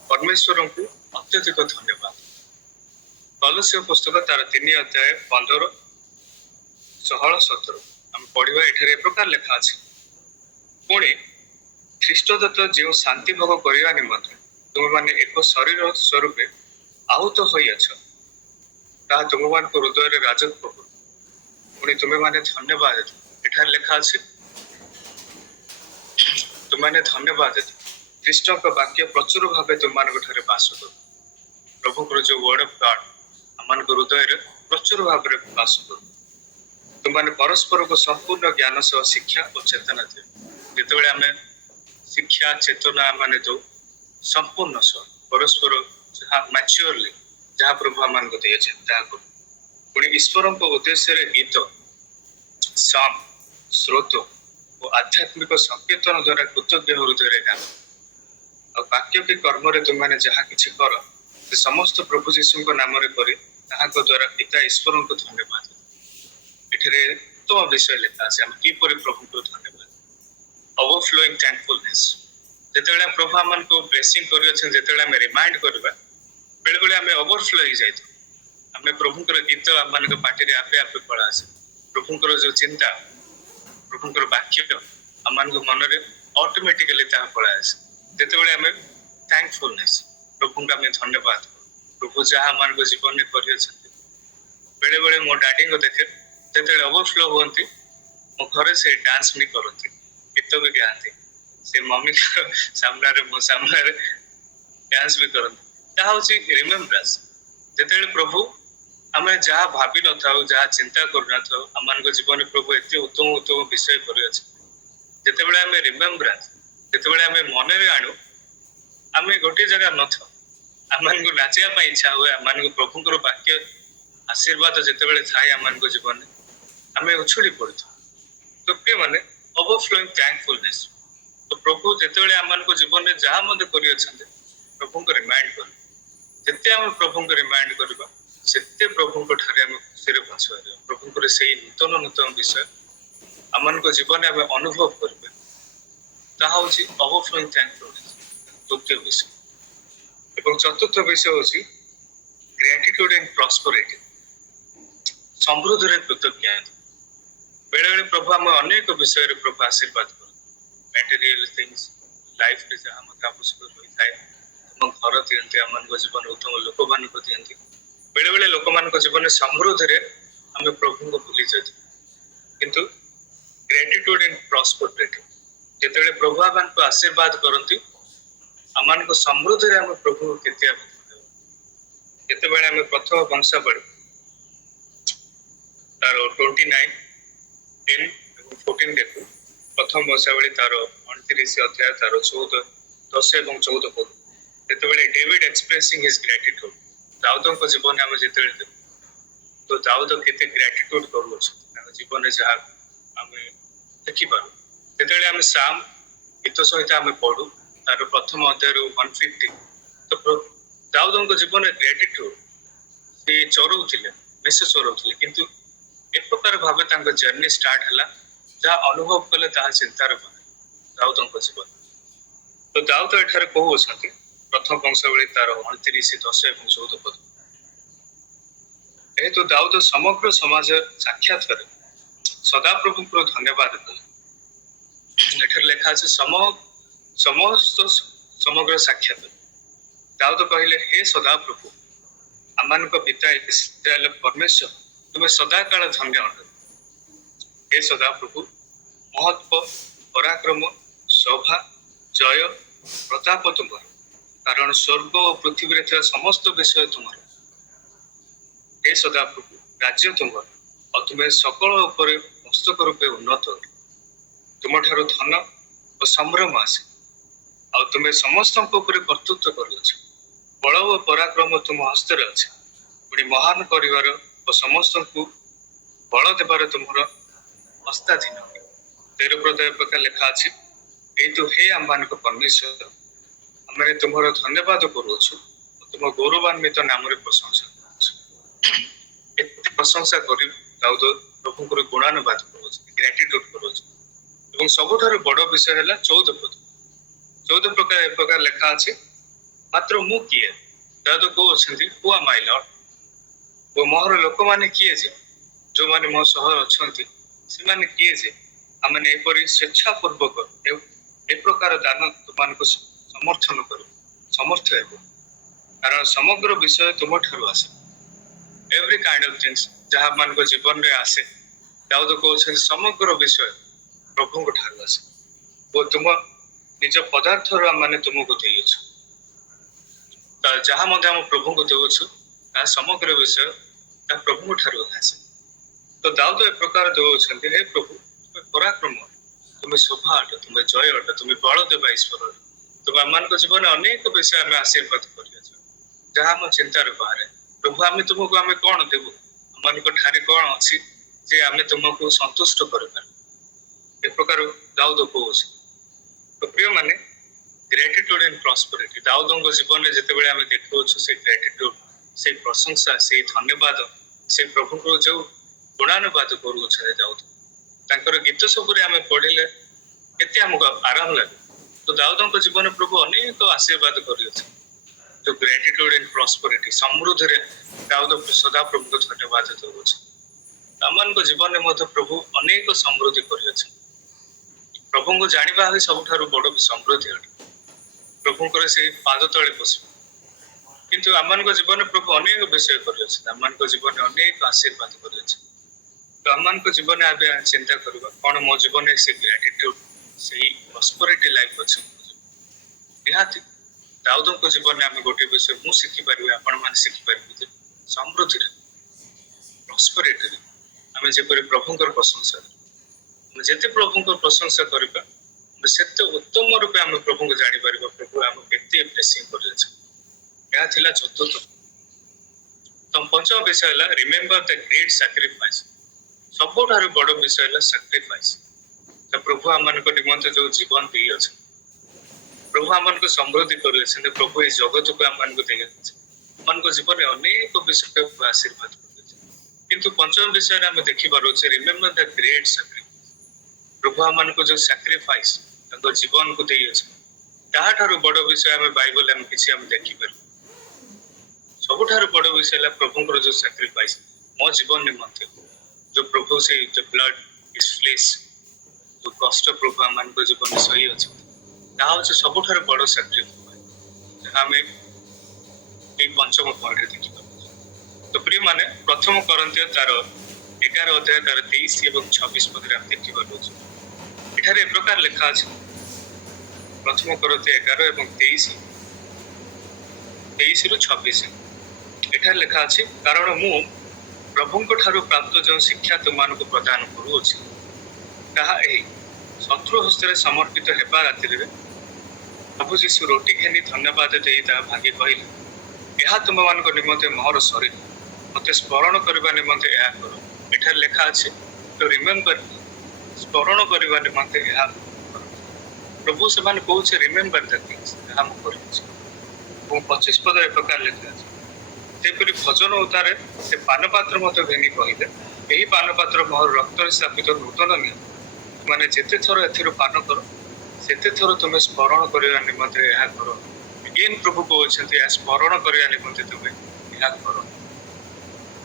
ପରମେଶ୍ୱରଙ୍କୁ ଅତ୍ୟଧିକ ଧନ୍ୟବାଦ କଲୋସ୍ୟ ପୁସ୍ତକ ତାର 3 ଅଧ୍ୟାୟ 15, 16, 17 ଆମେ ପଢିବା। ଏଠାରେ ଏ ପ୍ରକାର ଲେଖା ଅଛି, ପୁଣି ଖ୍ରୀଷ୍ଟଦତ୍ତ ଯେଉଁ ଶାନ୍ତି ଭୋଗ କରିବା ନିମନ୍ତେ ତୁମେମାନେ ଏକ ଶରୀର ସ୍ୱରୂପେ ଆହୁତ ହୋଇଅଛ, ତାହା ତୁମମାନଙ୍କ ହୃଦୟରେ ରାଜତ୍ୱ କରୁ। ପୁଣି ତୁମେମାନେ ଧନ୍ୟବାଦ ଦିଅ। ଏଠାରେ ଲେଖା ଅଛି, ତୁମେମାନେ ଧନ୍ୟବାଦ ଦିଅ। ଖ୍ରୀଷ୍ଟଙ୍କ ବାକ୍ୟ ପ୍ରଚୁର ଭାବେ ତୁମମାନଙ୍କ ଠାରେ ବାସ କରୁ। ପ୍ରଭୁଙ୍କର ଯୋଉ ୱାର୍ଡ ଅଫ ଗଡ୍ ଆମମାନଙ୍କ ହୃଦୟରେ ପ୍ରଚୁର ଭାବରେ ବାସ କରୁ। ତୁମମାନେ ପରସ୍ପରକୁ ସମ୍ପୂର୍ଣ୍ଣ ଜ୍ଞାନ ସହ ଶିକ୍ଷା ଓ ଚେତନା ଦିଅ। ଯେତେବେଳେ ଆମେ ଶିକ୍ଷା ଚେତନା ମାନେ ଦଉ ସମ୍ପୂର୍ଣ୍ଣ ସହ ପରସ୍ପର ଯାହା ମ୍ୟାଚୁଅରଲି ଯାହା ପ୍ରଭୁ ଆମମାନଙ୍କୁ ଦେଇଅଛି ତାହା କରୁ। ପୁଣି ଈଶ୍ୱରଙ୍କ ଉଦ୍ଦେଶ୍ୟରେ ଗୀତ, ସାମ୍, ସ୍ରୋତ ଓ ଆଧ୍ୟାତ୍ମିକ ସଂକୀର୍ତ୍ତନ ଦ୍ୱାରା କୃତଜ୍ଞ ହୃଦୟରେ ଗାନ। ଆଉ ବାକ୍ୟ କି କର୍ମରେ ତୁମମାନେ ଯାହା କିଛି କର, ସେ ସମସ୍ତ ପ୍ରଭୁ ଯୀଶୁଙ୍କ ନାମରେ କରି ତାହାଙ୍କ ଦ୍ୱାରା ପିତା ଈଶ୍ୱରଙ୍କୁ ଧନ୍ୟବାଦ। ଏଠାରେ ଉତ୍ତମ ବିଷୟ ଲେଖା ଅଛି, ଆମେ କିପରି ପ୍ରଭୁଙ୍କୁ ଧନ୍ୟବାଦ। ଓଭରଫ୍ଲୋଇଂ ଥ୍ୟାଙ୍କଫୁଲନେସ୍। ଯେତେବେଳେ ପ୍ରଭୁ ଆମମାନଙ୍କୁ ବ୍ଲେସିଂ କରିଅଛନ୍ତି, ଯେତେବେଳେ ଆମେ ରିମାଇଣ୍ଡ କରିବା, ବେଳେବେଳେ ଆମେ ଓଭରଫ୍ଲୋ ହେଇଯାଇଥାଉ। ଆମେ ପ୍ରଭୁଙ୍କର ଗୀତ ଆମମାନଙ୍କ ପାଟିରେ ଆପେ ଆପେ ପଳା ଆସେ। ପ୍ରଭୁଙ୍କର ଯୋଉ ଚିନ୍ତା, ପ୍ରଭୁଙ୍କର ବାକ୍ୟ ଆମମାନଙ୍କ ମନରେ ଅଟୋମେଟିକାଲି ତାହା ପଳାଇ ଆସେ। ଯେତେବେଳେ ଆମେ ଥ୍ୟାଙ୍କଫୁଲନେସ୍, ପ୍ରଭୁଙ୍କୁ ଆମେ ଧନ୍ୟବାଦ କରୁ, ପ୍ରଭୁ ଯାହା ଆମମାନଙ୍କ ଜୀବନରେ କରିଅଛନ୍ତି। ବେଳେବେଳେ ମୋ ଡାଡିଙ୍କୁ ଦେଖେ, ଯେତେବେଳେ ଓଭରଫ୍ଲୋ ହୁଅନ୍ତି ମୋ ଘରେ ସେ ଡାନ୍ସ ବି କରନ୍ତି, ଗୀତ ବି ଗାଆନ୍ତି, ସେ ମମିଙ୍କ ସାମ୍ନାରେ ମୋ ସାମ୍ନାରେ ଡ୍ୟାନ୍ସ ବି କରନ୍ତି। ତାହା ହଉଛି ରିମେମ୍ବ୍ରାନ୍ସ। ଯେତେବେଳେ ପ୍ରଭୁ ଆମେ ଯାହା ଭାବି ନଥାଉ, ଯାହା ଚିନ୍ତା କରୁନଥାଉ, ଆମମାନଙ୍କ ଜୀବନରେ ପ୍ରଭୁ ଏତେ ଉତ୍ତମ ଉତ୍ତମ ବିଷୟ କରିଅଛି, ଯେତେବେଳେ ଆମେ ରିମେମ୍ବ୍ରାନ୍ସ, ଯେତେବେଳେ ଆମେ ମନରେ ଆଣୁ, ଆମେ ଗୋଟିଏ ଜାଗା ନଥାଉ, ଆମମାନଙ୍କୁ ନାଚିବା ପାଇଁ ଇଚ୍ଛା ହୁଏ। ଆମମାନଙ୍କୁ ପ୍ରଭୁଙ୍କର ବାକ୍ୟ ଆଶୀର୍ବାଦ ଯେତେବେଳେ ଥାଏ ଆମମାନଙ୍କ ଜୀବନରେ, ଆମେ ଉଛୁଳି ପଡିଥାଉ। ତ ପ୍ରିୟମାନେ, ଓଭରଫ୍ଲୋଇଂ ଥ୍ୟାଙ୍କଫୁଲନେସ୍। ତ ପ୍ରଭୁ ଯେତେବେଳେ ଆମମାନଙ୍କ ଜୀବନରେ ଯାହା ମଧ୍ୟ କରିଅଛନ୍ତି, ପ୍ରଭୁଙ୍କୁ ରିମାଇଣ୍ଡ କରୁ। ଯେତେ ଆମେ ପ୍ରଭୁଙ୍କୁ ରିମାଇଣ୍ଡ କରିବା, ସେତେ ପ୍ରଭୁଙ୍କ ଠାରେ ଆମେ ଖୁସିରେ ପହଞ୍ଚିପାରିବା। ପ୍ରଭୁଙ୍କର ସେଇ ନୂତନ ନୂତନ ବିଷୟ ଆମମାନଙ୍କ ଜୀବନରେ ଆମେ ଅନୁଭବ କରିବା। ତାହା ହଉଛି ଓଭରଫ୍ଲୋଇଂ ଥ୍ୟାଙ୍କଫୁଲନେସ୍, ତୃତୀୟ ବିଷୟ। ଏବଂ ଚତୁର୍ଥ ବିଷୟ ହଉଛି ଗ୍ରାଟିଟ୍ୟୁଡ ଆଣ୍ଡ ପ୍ରସ୍ପରିଟି, ସମୃଦ୍ଧିରେ କୃତଜ୍ଞତା। ବେଳେବେଳେ ପ୍ରଭୁ ଆମେ ଅନେକ ବିଷୟରେ ପ୍ରଭୁ ଆଶୀର୍ବାଦ କରୁ। ମ୍ୟାଟେରିଆଲ ଥିଙ୍ଗସ, ଲାଇଫରେ ଯାହା ମଧ୍ୟ ଆବଶ୍ୟକ ରହିଥାଏ, ଆମ ଘର ଦିଅନ୍ତି, ଆମମାନଙ୍କ ଜୀବନ ଉତ୍ତମ ଲୋକମାନଙ୍କୁ ଦିଅନ୍ତି। ବେଳେବେଳେ ଲୋକମାନଙ୍କ ଜୀବନରେ ସମୃଦ୍ଧିରେ ଆମେ ପ୍ରଭୁଙ୍କୁ ଭୁଲି ଯାଇଥାଉ। କିନ୍ତୁ ଗ୍ରାଟିଟ୍ୟୁଡ ଆଣ୍ଡ ପ୍ରସ୍ପରିଟି, ଯେତେବେଳେ ପ୍ରଭୁ ଆମମାନଙ୍କୁ ଆଶୀର୍ବାଦ କରନ୍ତି, ଆମମାନଙ୍କ ସମୃଦ୍ଧିରେ ଆମେ ପ୍ରଭୁଙ୍କୁ କେତେ ଆମେ ଧନ୍ୟବାଦ। ଯେତେବେଳେ ଆମେ ପ୍ରଥମ ବଂଶାବଳୀ ତାର 29:10 ଏବଂ 14 ଦେଖୁ, ପ୍ରଥମ ବଂଶାବଳୀ ତାର 29 ଅଧ୍ୟାୟ ତାର 10 ଏବଂ 14 ପଦ, ଯେତେବେଳେ ଡେଭିଡ ଏକ୍ସପ୍ରେସିଂ ହିଜ ଗ୍ରାଟିଟ୍ୟୁଡ, ଦାଉଦଙ୍କ ଜୀବନରେ ଆମେ ଯେତେବେଳେ ଦେଖୁ, ତ ଦାଉଦ କେତେ ଗ୍ରାଟିଟ୍ୟୁଡ କରୁଅଛନ୍ତି ତାଙ୍କ ଜୀବନରେ, ଯାହା ଆମେ ଦେଖିପାରୁ। ଯେତେବେଳେ ଆମେ ସାମ୍ ଗୀତ ସହିତ ଆମେ ପଢୁ, ତାର ପ୍ରଥମ ଅଧ୍ୟାୟରୁ 150, ତ ଦାଉଦଙ୍କ ଜୀବନରେ ଗ୍ରାଟିଟ୍ୟୁଡ, ସେ ଚରଉଥିଲେ, ବେଶ ଚରଉଥିଲେ, କିନ୍ତୁ ଏ ପ୍ରକାର ଭାବେ ତାଙ୍କ ଜର୍ଣ୍ଣି ଷ୍ଟାର୍ଟ ହେଲା, ଯାହା ଅନୁଭବ କଲେ ତାହା ଚିନ୍ତାର ବାହାରେ ଦାଉଦଙ୍କ ଜୀବନ। ତ ଦାଉଦ ଏଠାରେ କହୁଅଛନ୍ତି, ପ୍ରଥମ ବଂଶାବଳୀ ତାର 29, 10 ଏବଂ 14 ପଦ, ଯେହେତୁ ଦାଉଦ ସମଗ୍ର ସମାଜ ସାକ୍ଷାତରେ ସଦାପ୍ରଭୁଙ୍କର ଧନ୍ୟବାଦ କଲେ। ଏଠାରେ ଲେଖା ଅଛି, ସମସ୍ତ ସମଗ୍ର ସାକ୍ଷାତ ଦାଉଦ କହିଲେ, ହେ ସଦାପ୍ରଭୁ, ଆମମାନଙ୍କ ପିତା ଇସ୍ରାଏଲ ପରମେଶ୍ୱର, ତୁମେ ସଦାକାଳ ଧନ୍ୟ ଅଟ। ହେ ସଦାପ୍ରଭୁ, ମହତ୍ଵ, ପରାକ୍ରମ, ଶୋଭା, ଜୟ, ପ୍ରତାପ ତୁମର, କାରଣ ସ୍ୱର୍ଗ ଓ ପୃଥିବୀରେ ଥିବା ସମସ୍ତ ବିଷୟ ତୁମର। ହେ ସଦାପ୍ରଭୁ, ରାଜ୍ୟ ତୁମର, ଆଉ ତୁମେ ସକଳ ଉପରେ ମସ୍ତକ ରୂପେ ଉନ୍ନତ। ତୁମଠାରୁ ଧନ ଓ ସମ୍ଭ୍ରମ ଆସେ, ଆଉ ତୁମେ ସମସ୍ତଙ୍କ ଉପରେ କର୍ତ୍ତୃତ୍ୱ କରୁଅଛ। ବଳ ଓ ପରାକ୍ରମ ତୁମ ହସ୍ତରେ ଅଛି। ପୁଣି ମହାନ କରିବାର ଓ ସମସ୍ତଙ୍କୁ ବଳ ଦେବାର ତୁମର ହସ୍ତାଧୀନ। 13 ପଦ ପ୍ରକାର ଲେଖା ଅଛି, ଏଇତୁ ହେ ଆମମାନଙ୍କ ପରମେଶ୍ୱର, ଆମେ ତୁମର ଧନ୍ୟବାଦ କରୁଅଛୁ ଓ ତୁମ ଗୌରବାନ୍ୱିତ ନାମରେ ପ୍ରଶଂସା କରୁଅଛୁ। ଏତେ ପ୍ରଶଂସା କରି ଦାଉଦ ପ୍ରଭୁଙ୍କର ଗୁଣାନୁବାଦ କରୁଅଛି, ଗ୍ରାଟିଟ୍ୟୁଡ କରୁଅଛି। ଏବଂ ସବୁଠାରୁ ବଡ ବିଷୟ ହେଲା 14 ପଦ। 14 ପ୍ରକାର ଏ ପ୍ରକାର ଲେଖା ଅଛି, ମାତ୍ର ମୁଁ କିଏ? ଦାଉଦ କହୁଅଛନ୍ତି, ହୁ am I Lord? ଓ ମୋର ଲୋକମାନେ କିଏ ଯେ ଯୋଉମାନେ ମୋ ସହ ଅଛନ୍ତି ସେମାନେ କିଏ ଯେ ଆମେ ଏପରି ସ୍ୱେଚ୍ଛାପୂର୍ବକ ଏ ପ୍ରକାର ଦାନ ତୁମମାନଙ୍କୁ ସମର୍ଥନ କରୁ ସମର୍ଥ ହେବ କାରଣ ସମଗ୍ର ବିଷୟ ତୁମଠାରୁ ଆସେ। ଏଭ୍ରି କାଇଣ୍ଡ ଅଫ ଥିଙ୍ଗସ୍ ଯାହା ମାନଙ୍କ ଜୀବନରେ ଆସେ ଦାଉଦ କହୁଛନ୍ତି ସମଗ୍ର ବିଷୟ ପ୍ରଭୁଙ୍କ ଠାରୁ ଆସେ ଓ ତୁମ ନିଜ ପଦାର୍ଥରୁ ଆମେ ତୁମକୁ ଦେଇଅଛୁ। ଯାହା ମଧ୍ୟ ଆମ ପ୍ରଭୁଙ୍କୁ ଦେଉଛୁ ତାହା ସମଗ୍ର ବିଷୟ ତାହା ପ୍ରଭୁଙ୍କ ଠାରୁ ଆସେ। ତ ଦାଉଦ ଏ ପ୍ରକାର ଦେଉଛନ୍ତି, ହେ ପ୍ରଭୁ ତୁମେ ପରାକ୍ରମ, ତୁମେ ଶୋଭା ଅଟ, ତୁମେ ଜୟ ଅଟ, ତୁମେ ବଳ ଦେବା ଈଶ୍ୱର, ତୁମେ ଆମମାନଙ୍କ ଜୀବନରେ ଅନେକ ବିଷୟ ଆମେ ଆଶୀର୍ବାଦ କରିଅଛୁ ଯାହା ଆମ ଚିନ୍ତାରେ ବାହାରେ। ପ୍ରଭୁ ଆମେ ତୁମକୁ ଆମେ କଣ ଦେବୁ, ଆମମାନଙ୍କ ଠାରେ କଣ ଅଛି ଯେ ଆମେ ତୁମକୁ ସନ୍ତୁଷ୍ଟ କରିପାରୁ। ଏ ପ୍ରକାର ଦାଉଦ କହୁଛି। ତ ପ୍ରିୟମାନେ, ଗ୍ରାଟିଟ୍ୟୁଡ ଇନ୍ ପ୍ରସ୍ପରିଟି ଦାଉଦଙ୍କ ଜୀବନରେ ଯେତେବେଳେ ଆମେ ଦେଖୁଅଛୁ ସେ ଗ୍ରାଟିଟ୍ୟୁଡ, ସେଇ ପ୍ରଶଂସା, ସେଇ ଧନ୍ୟବାଦ, ସେଇ ପ୍ରଭୁଙ୍କୁ ଯୋଉ ଗୁଣାନୁବାଦ କରୁଅଛନ୍ତି ଦାଉଦ, ତାଙ୍କର ଗୀତ ସବୁରେ ଆମେ ପଢିଲେ କେତେ ଆମକୁ ଆରାମ ଲାଗେ। ତ ଦାଉଦଙ୍କ ଜୀବନ ପ୍ରଭୁ ଅନେକ ଆଶୀର୍ବାଦ କରିଅଛନ୍ତି। ଯୋଉ ଗ୍ରାଟିଟ୍ୟୁଡ ଇନ୍ ପ୍ରସ୍ପରିଟି ସମୃଦ୍ଧିରେ ଦାଉଦ ସଦା ପ୍ରଭୁଙ୍କୁ ଧନ୍ୟବାଦ ଦେଉଅଛି। ଆମମାନଙ୍କ ଜୀବନରେ ମଧ୍ୟ ପ୍ରଭୁ ଅନେକ ସମୃଦ୍ଧି କରିଅଛନ୍ତି। ପ୍ରଭୁଙ୍କୁ ଜାଣିବା ହିଁ ସବୁଠାରୁ ବଡ ସମୃଦ୍ଧି ଅଟେ। ପ୍ରଭୁଙ୍କର ସେଇ ପାଦ ତଳେ ବସିବା। କିନ୍ତୁ ଆମମାନଙ୍କ ଜୀବନରେ ପ୍ରଭୁ ଅନେକ ବିଷୟ କରିଅଛନ୍ତି, ଆମମାନଙ୍କ ଜୀବନରେ ଅନେକ ଆଶୀର୍ବାଦ କରିଅଛନ୍ତି। ତ ଆମମାନଙ୍କ ଜୀବନରେ ଆମେ ଚିନ୍ତା କରିବା କଣ ମୋ ଜୀବନରେ ସେ ଗ୍ରାଟିଟ୍ୟୁଡ, ସେଇ ପ୍ରସ୍ପରିଟି ଲାଇଫ ଅଛି। ନିହାତି ଦାଉଦଙ୍କ ଜୀବନରେ ଆମେ ଗୋଟେ ବିଷୟ ମୁଁ ଶିଖିପାରିବି, ଆପଣମାନେ ଶିଖିପାରିବେ ଯେ ସମୃଦ୍ଧିରେ, ପ୍ରସ୍ପରିଟିରେ ଆମେ ଯେପରି ପ୍ରଭୁଙ୍କର ପ୍ରଶଂସା, ଆମେ ଯେତେ ପ୍ରଭୁଙ୍କର ପ୍ରଶଂସା କରିବା ସେତେ ଉତ୍ତମ ରୂପେ ଆମେ ପ୍ରଭୁଙ୍କୁ ଜାଣିପାରିବା ପ୍ରଭୁ ଆମକୁ କେତେ ବ୍ଲେସିଂ କରିଅଛନ୍ତି। ଏହା ଥିଲା ଚତୁର୍ଥ। ତ ପଞ୍ଚମ ବିଷୟ ହେଲା ରିମେମ୍ବର ଦ ଗ୍ରେଟ୍ ସାକ୍ରିଫାଇସ୍। ସବୁଠାରୁ ବଡ ବିଷୟ ହେଲା ସାକ୍ରିଫାଇସ୍। ପ୍ରଭୁ ଆମମାନଙ୍କ ନିମନ୍ତେ ଯୋଉ ଜୀବନ ଦେଇଅଛନ୍ତି, ପ୍ରଭୁ ଆମମାନଙ୍କୁ ସମୃଦ୍ଧି କରିଅଛନ୍ତି, ପ୍ରଭୁ ଏଇ ଜଗତକୁ ଆମମାନଙ୍କୁ ଦେଇଅଛନ୍ତି, ଆମମାନଙ୍କ ଜୀବନରେ ଅନେକ ବିଷୟକୁ ଆଶୀର୍ବାଦ କରିଅଛନ୍ତି। କିନ୍ତୁ ପଞ୍ଚମ ବିଷୟରେ ଆମେ ଦେଖିପାରୁଛେ ରିମେମ୍ବର ଦ ଗ୍ରେଟ୍ ସାକ୍ରିଫାଇସ୍। ପ୍ରଭୁ ଆମମାନଙ୍କୁ ଯୋଉ ସାକ୍ରିଫାଇସ୍ ତାଙ୍କ ଜୀବନକୁ ଦେଇଅଛନ୍ତି, ତାହାଠାରୁ ବଡ ବିଷୟ ଆମେ ବାଇବଲରେ ଆମେ କିଛି ଆମେ ଦେଖିପାରିବୁ। ସବୁଠାରୁ ବଡ ବିଷୟ ହେଲା ପ୍ରଭୁଙ୍କର ଯୋଉ ସାକ୍ରିଫାଇସ୍ ମୋ ଜୀବନ ନିମନ୍ତେ, ଯୋଉ ପ୍ରଭୁ ସେଇ ଯୋଉ ବ୍ଲଡ ହିଜ୍ ଫ୍ଲେଶ୍, ଯୋଉ କଷ୍ଟ ପ୍ରଭୁ ଆମମାନଙ୍କ ଜୀବନରେ ସହି ଅଛନ୍ତି, ତାହା ହଉଛି ସବୁଠାରୁ ବଡ ସାକ୍ରିଫାଇସ୍ ଯାହା ଆମେ ଏଇ ପଞ୍ଚମ ପଏଣ୍ଟରେ ଦେଖିପାରୁଛୁ। ତ ପ୍ରିୟମାନେ, ପ୍ରଥମ କରନ୍ଥୀୟ ତାର 11 ଅଧ୍ୟାୟ ତାର 23 ଏବଂ 26 ପଦରେ ଆମେ ଦେଖିପାରୁଛୁ। ଏଠାରେ ଏ ପ୍ରକାର ଲେଖା ଅଛି, ପ୍ରଥମ କରନ୍ଥୀୟ 11 ଏବଂ 23ରୁ 26। ଏଠାରେ ଲେଖା ଅଛି, କାରଣ ମୁଁ ପ୍ରଭୁଙ୍କ ଠାରୁ ପ୍ରାପ୍ତ ଯେଉଁ ଶିକ୍ଷା ତୁମମାନଙ୍କୁ ପ୍ରଦାନ କରୁଅଛି ତାହା ଏହି, ଶତ୍ରୁ ହସ୍ତରେ ସମର୍ପିତ ହେବା ରାତ୍ରିରେ ପ୍ରଭୁ ଯୀଶୁ ରୋଟି ଘେନି ଧନ୍ୟବାଦ ଦେଇ ତାହା ଭାଙ୍ଗି କହିଲେ, ଏହା ତୁମମାନଙ୍କ ନିମନ୍ତେ ମୋର ଶରୀର, ମୋତେ ସ୍ମରଣ କରିବା ନିମନ୍ତେ ଏହା କର। ଏଠାରେ ଲେଖା ଅଛି ତ ରିମେମ୍ବର, ସ୍ମରଣ କରିବା ନିମନ୍ତେ ଏହା କର। ପ୍ରଭୁ ସେମାନେ କହୁଛେ ରିମେମ୍ବର ଦ ଥିଙ୍ଗସ୍ ଯାହା ମୁଁ କରିଅଛି। ଏବଂ 25 ପଦରେ ଏ ପ୍ରକାର ଲେଖା ଅଛି, ସେପରି ଭଜନ ଉତ୍ତାରେ ସେ ପାନପାତ୍ର ମଧ୍ୟ ଘେନି କହିଲେ, ଏହି ପାନପାତ୍ର ମୋର ରକ୍ତରେ ସ୍ଥାପିତ ନୂତନ ନିୟମ, ମାନେ ଯେତେ ଥର ଏଥିରୁ ପାନ କର ସେତେ ଥର ତୁମେ ସ୍ମରଣ କରିବା ନିମନ୍ତେ ଏହା କର। ଏଗେନ୍ ପ୍ରଭୁ କହୁଛନ୍ତି ଏହା ସ୍ମରଣ କରିବା ନିମନ୍ତେ ତୁମେ ଏହା କର।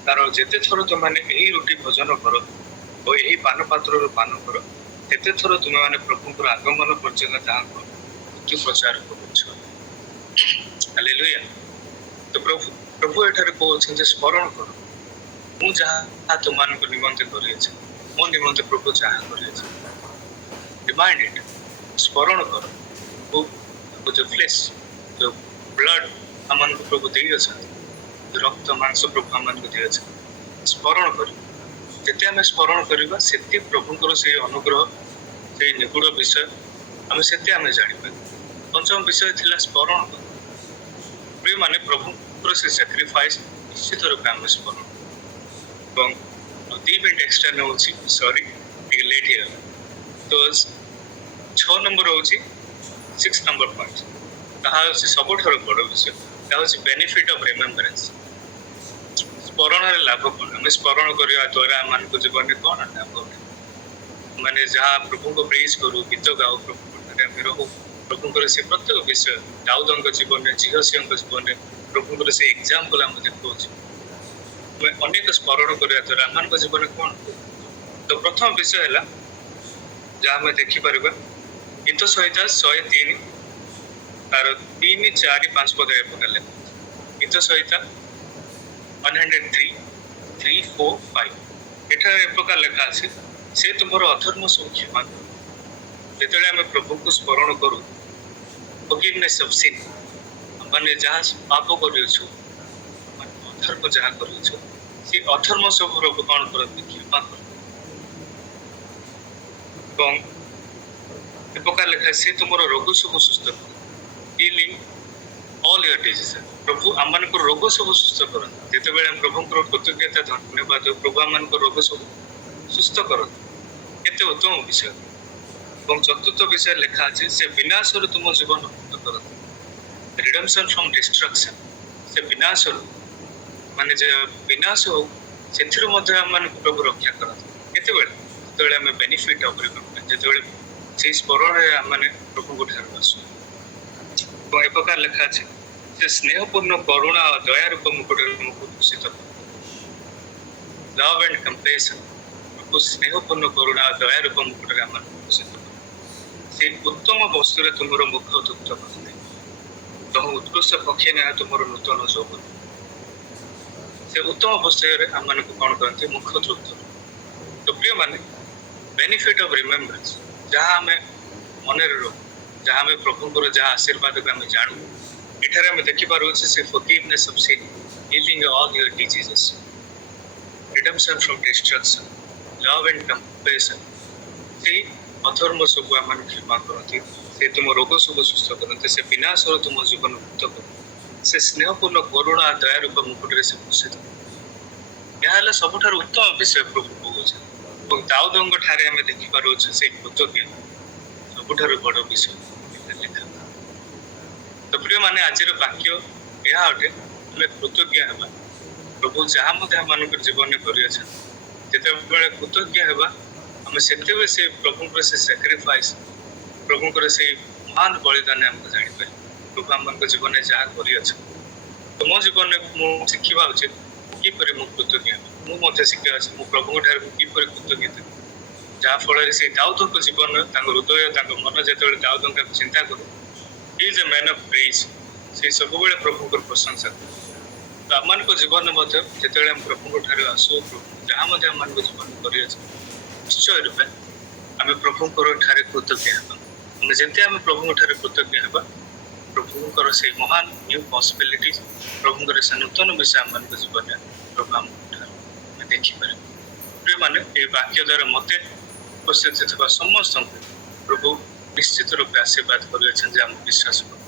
କାରଣ ଯେତେ ଥର ତୁମେ ଏହି ରୁଟି ଭୋଜନ କର ଓ ଏହି ପାନପାତ୍ରରୁ ପାନ କର, ସେତେ ଥର ତୁମେ ମାନେ ପ୍ରଭୁଙ୍କର ଆଗମନ ପର୍ଯ୍ୟନ୍ତ ତାହାଙ୍କ ମୃତ୍ୟୁ ପ୍ରଚାର କରୁଛ। ହାଲେଲୁୟା। ତ ପ୍ରଭୁ ଏଠାରେ କହୁଛନ୍ତି ସ୍ମରଣ କର, ମୁଁ ଯାହା ତୁମମାନଙ୍କ ନିମନ୍ତେ କରିଅଛି, ମୋ ନିମନ୍ତେ ପ୍ରଭୁ ଯାହା କରିଅଛି, ରିମାଇଣ୍ଡ ଇଟ୍, ସ୍ମରଣ କର। ଯୋଉ ଫ୍ଲେଶ୍, ଯୋଉ ବ୍ଲଡ ଆମମାନଙ୍କୁ ପ୍ରଭୁ ଦେଇଅଛନ୍ତି, ରକ୍ତ ମାଂସ ପ୍ରଭୁ ଆମମାନଙ୍କୁ ଦେଇଅଛନ୍ତି, ସ୍ମରଣ କରିବ। ଯେତେ ଆମେ ସ୍ମରଣ କରିବା ସେତେ ପ୍ରଭୁଙ୍କର ସେଇ ଅନୁଗ୍ରହ, ସେଇ ନିଗୁଡ ବିଷୟ ଆମେ ସେତେ ଆମେ ଜାଣିପାରିବା। ପଞ୍ଚମ ବିଷୟ ଥିଲା ସ୍ମରଣ କର। ପ୍ରିୟମାନେ, ପ୍ରଭୁଙ୍କର ସେ ସାକ୍ରିଫାଇସ୍ ନିଶ୍ଚିତ ରୂପେ ଆମେ ସ୍ମରଣ ଏବଂ 2 ମିନିଟ୍ ଏକ୍ସଟ୍ରା ନେଉଛି, ସରି ଟିକେ ଲେଟ୍ ହେଇଗଲା। ତ 6 ନମ୍ବର ହଉଛି 6 ନମ୍ବର ପଏଣ୍ଟ, ତାହା ହେଉଛି ସବୁଠାରୁ ବଡ଼ ବିଷୟ, ତାହା ହେଉଛି ବେନିଫିଟ୍ ଅଫ୍ ରିମେମ୍ବରାନ୍ସ। ସ୍ମରଣରେ ଲାଭ କଣ? ଆମେ ସ୍ମରଣ କରିବା ଦ୍ୱାରା ଆମମାନଙ୍କ ଜୀବନରେ କଣ ଲାଭ ହୁଏ? ମାନେ ଯାହା ପ୍ରଭୁଙ୍କୁ ପ୍ରେଜ୍ କରୁ, ଗୀତ ଗାଉ, ପ୍ରଭୁଙ୍କ ଠାରେ ଆମେ ରହୁ, ପ୍ରଭୁଙ୍କର ସେ ପ୍ରତ୍ୟେକ ବିଷୟ, ଦାଉଦଙ୍କ ଜୀବନରେ, ଝିଅ ଝିଅଙ୍କ ଜୀବନରେ ପ୍ରଭୁଙ୍କର ସେ ଏକ୍ସାମ୍ପଲ ଆମେ ଦେଖୁଅଛୁ। ଆମେ ଅନେକ ସ୍ମରଣ କରିବା ଦ୍ୱାରା ଆମମାନଙ୍କ ଜୀବନରେ କ'ଣ ତ ପ୍ରଥମ ବିଷୟ ହେଲା ଯାହା ଆମେ ଦେଖିପାରିବା ଗୀତ ସଂହିତା 103 ତାର 3, 4, 5 ପଦ ଏ ପ୍ରକାର ଲେଖା ଗୀତ ସଂହିତା 103, 3, 4, 5 ଏଠାରେ ଏ ପ୍ରକାର ଲେଖା ଅଛି ସେ ତୁମର ଅଧର୍ମ ସବୁ କ୍ଷମା କରୁ। ଯେତେବେଳେ ଆମେ ପ୍ରଭୁଙ୍କୁ ସ୍ମରଣ କରୁ ଫରଗିଭନେସ୍ ଅଫ୍ ସିନ୍ ମାନେ ଯାହା ପାପ କରିଅଛୁ ଅଧର୍ମ ଯାହା କରିଅଛୁ ସେ ଅଧର୍ମ ସବୁ ପ୍ରଭୁ କ'ଣ କରନ୍ତି କ୍ଷମା କରନ୍ତି ଏବଂ ଏ ପ୍ରକାର ଲେଖା ସେ ତୁମର ରୋଗ ସବୁ ସୁସ୍ଥ କରେ ହିଲିଂ ଅଲ୍ ୟୋର ଡିଜିଜ୍ ପ୍ରଭୁ ଆମମାନଙ୍କର ରୋଗ ସବୁ ସୁସ୍ଥ କରନ୍ତି। ଯେତେବେଳେ ଆମେ ପ୍ରଭୁଙ୍କର କୃତଜ୍ଞତା ଧନ୍ୟବାଦ ପ୍ରଭୁ ଆମମାନଙ୍କର ରୋଗ ସବୁ ସୁସ୍ଥ କରନ୍ତି କେତେ ଉତ୍ତମ ବିଷୟ। ଏବଂ ଚତୁର୍ଥ ବିଷୟ ଲେଖା ଅଛି ସେ ବିନାଶରୁ ତୁମ ଜୀବନ ମୁକ୍ତ କରନ୍ତି ରିଡମ୍ପସନ୍ ଫ୍ରମ୍ ଡିଷ୍ଟ୍ରକ୍ସନ୍ ସେ ବିନାଶରୁ ମାନେ ଯେ ବିନାଶ ହଉ ସେଥିରୁ ମଧ୍ୟ ଆମମାନଙ୍କୁ ପ୍ରଭୁ ରକ୍ଷା କରନ୍ତି କେତେବେଳେ ଯେତେବେଳେ ଆମେ ବେନିଫିଟ୍ ଅଫ୍ ରିମେମ୍ବର ଯେତେବେଳେ ସେଇ ସ୍ମରଣରେ ଆମମାନେ ପ୍ରଭୁଙ୍କ ଠାରୁ ଆସୁ। ଏବଂ ଏ ପ୍ରକାର ଲେଖା ଅଛି ସେ ସ୍ନେହପୂର୍ଣ୍ଣ କରୁଣା ଓ ଦୟା ରୂପ ମୁକୁଟରେ ଆମକୁ ଭୂଷିତ କରନ୍ତି ଲଭ୍ ଆଣ୍ଡ କମ୍ପେସନ୍ ପ୍ରଭୁ ସ୍ନେହପୂର୍ଣ୍ଣ କରୁଣା ଓ ଦୟା ରୂପ ମୁକୁଟରେ ଆମମାନଙ୍କୁ ଭୂଷିତ କରନ୍ତି ସେ ଉତ୍ତମ ବସ୍ତୁରେ ତୁମର ମୁଖ ତୃପ୍ତ କରନ୍ତି ତମ ଉତ୍କୃଷ୍ଟ ପକ୍ଷୀ ନେହା ତୁମର ନୂତନ ଯୌବନ ସେ ଉତ୍ତମ ବସ୍ତୁରେ ଆମମାନଙ୍କୁ କ'ଣ କରନ୍ତି ମୁଖ ତୃପ୍ତ। ତ ପ୍ରିୟମାନେ ବେନିଫିଟ୍ ଅଫ୍ ରିମେମ୍ବରାନ୍ସ ଯାହା ଆମେ ମନରେ ରହୁ ଯାହା ଆମେ ପ୍ରଭୁଙ୍କର ଯାହା ଆଶୀର୍ବାଦକୁ ଆମେ ଜାଣୁ ଏଠାରେ ଆମେ ଦେଖିପାରୁଛେ ସେ forgiveness of sin healing all your diseases redemption from destruction love and compassion ସେଇ ଅଧର୍ମ ସବୁ ଆମମାନଙ୍କୁ କ୍ଷମା କରନ୍ତି ସେ ତୁମ ରୋଗ ସବୁ ସୁସ୍ଥ କରନ୍ତି ସେ ବିନାଶରୁ ତୁମ ଜୀବନ ମୁକ୍ତ କରନ୍ତି ସେ ସ୍ନେହପୂର୍ଣ୍ଣ କରୁଣା ଦୟା ରୂପ ମୁକୁଟରେ ସେ ଭୂଷିତ। ଏହା ହେଲା ସବୁଠାରୁ ଉତ୍ତମ ବିଷୟ ପ୍ରଭୁ କହୁଛନ୍ତି ଏବଂ ଦାଉଦଙ୍କ ଠାରେ ଆମେ ଦେଖିପାରୁଛୁ ସେଇ କୃତଜ୍ଞ ସବୁଠାରୁ ବଡ଼ ବିଷୟ ଲେଖା। ତ ପ୍ରିୟମାନେ ଆଜିର ବାକ୍ୟ ଏହା ଅଟେ ଆମେ କୃତଜ୍ଞ ହେବା ପ୍ରଭୁ ଯାହା ମଧ୍ୟ ଆମମାନଙ୍କର ଜୀବନରେ କରିଅଛନ୍ତି ଯେତେବେଳେ କୃତଜ୍ଞ ହେବା ଆମେ ସେତେବେଳେ ସେ ପ୍ରଭୁଙ୍କର ସେ ସାକ୍ରିଫାଇସ୍ ପ୍ରଭୁଙ୍କର ସେଇ ମହାନ ବଳିଦାନ ଆମକୁ ଜାଣିପାରିବା ପ୍ରଭୁ ଆମମାନଙ୍କ ଜୀବନରେ ଯାହା କରିଅଛନ୍ତି। ତ ମୋ ଜୀବନରେ ମୁଁ ଶିଖିବା ଉଚିତ କିପରି ମୁଁ କୃତଜ୍ଞ ହେବି ମୁଁ ମଧ୍ୟ ଶିଖିବା ଅଛି ମୁଁ ପ୍ରଭୁଙ୍କ ଠାରୁ ମୁଁ କିପରି କୃତଜ୍ଞ ହେବି ଯାହାଫଳରେ ସେ ଦାଉଦଙ୍କ ଜୀବନ ତାଙ୍କ ହୃଦୟ ତାଙ୍କ ମନ ଯେତେବେଳେ ଦାଉଦଙ୍କୁ ଚିନ୍ତା କରୁ he is a man of ପ୍ରେଜ୍ ସେ ସବୁବେଳେ ପ୍ରଭୁଙ୍କର ପ୍ରଶଂସା କରେ। ତ ଆମମାନଙ୍କ ଜୀବନରେ ମଧ୍ୟ ଯେତେବେଳେ ଆମେ ପ୍ରଭୁଙ୍କ ଠାରୁ ଆସୁ ପ୍ରଭୁ ଯାହା ମଧ୍ୟ ଆମମାନଙ୍କ ଜୀବନ କରିଅଛୁ ନିଶ୍ଚୟ ରୂପେ ଆମେ ପ୍ରଭୁଙ୍କର ଠାରେ କୃତଜ୍ଞ ହେବା ଆମେ ଯେତେ ଆମେ ପ୍ରଭୁଙ୍କ ଠାରେ କୃତଜ୍ଞ ହେବା ପ୍ରଭୁଙ୍କର ସେଇ ମହାନ ନ୍ୟୁ ପସିବିଲିଟି ପ୍ରଭୁଙ୍କର ସେ ନୂତନ ବିଷୟ ଆମମାନଙ୍କ ଜୀବନରେ ପ୍ରଭୁ ଆମକୁ ଠାରୁ ଆମେ ଦେଖିପାରିବା। ପ୍ରିୟମାନେ ଏହି ବାକ୍ୟ ଦ୍ୱାରା ମୋତେ ଉପସ୍ଥିତ ଥିବା ସମସ୍ତଙ୍କୁ ପ୍ରଭୁ ନିଶ୍ଚିତ ରୂପେ ଆଶୀର୍ବାଦ କରିଅଛନ୍ତି ଯେ ଆମେ ବିଶ୍ୱାସ କରୁ।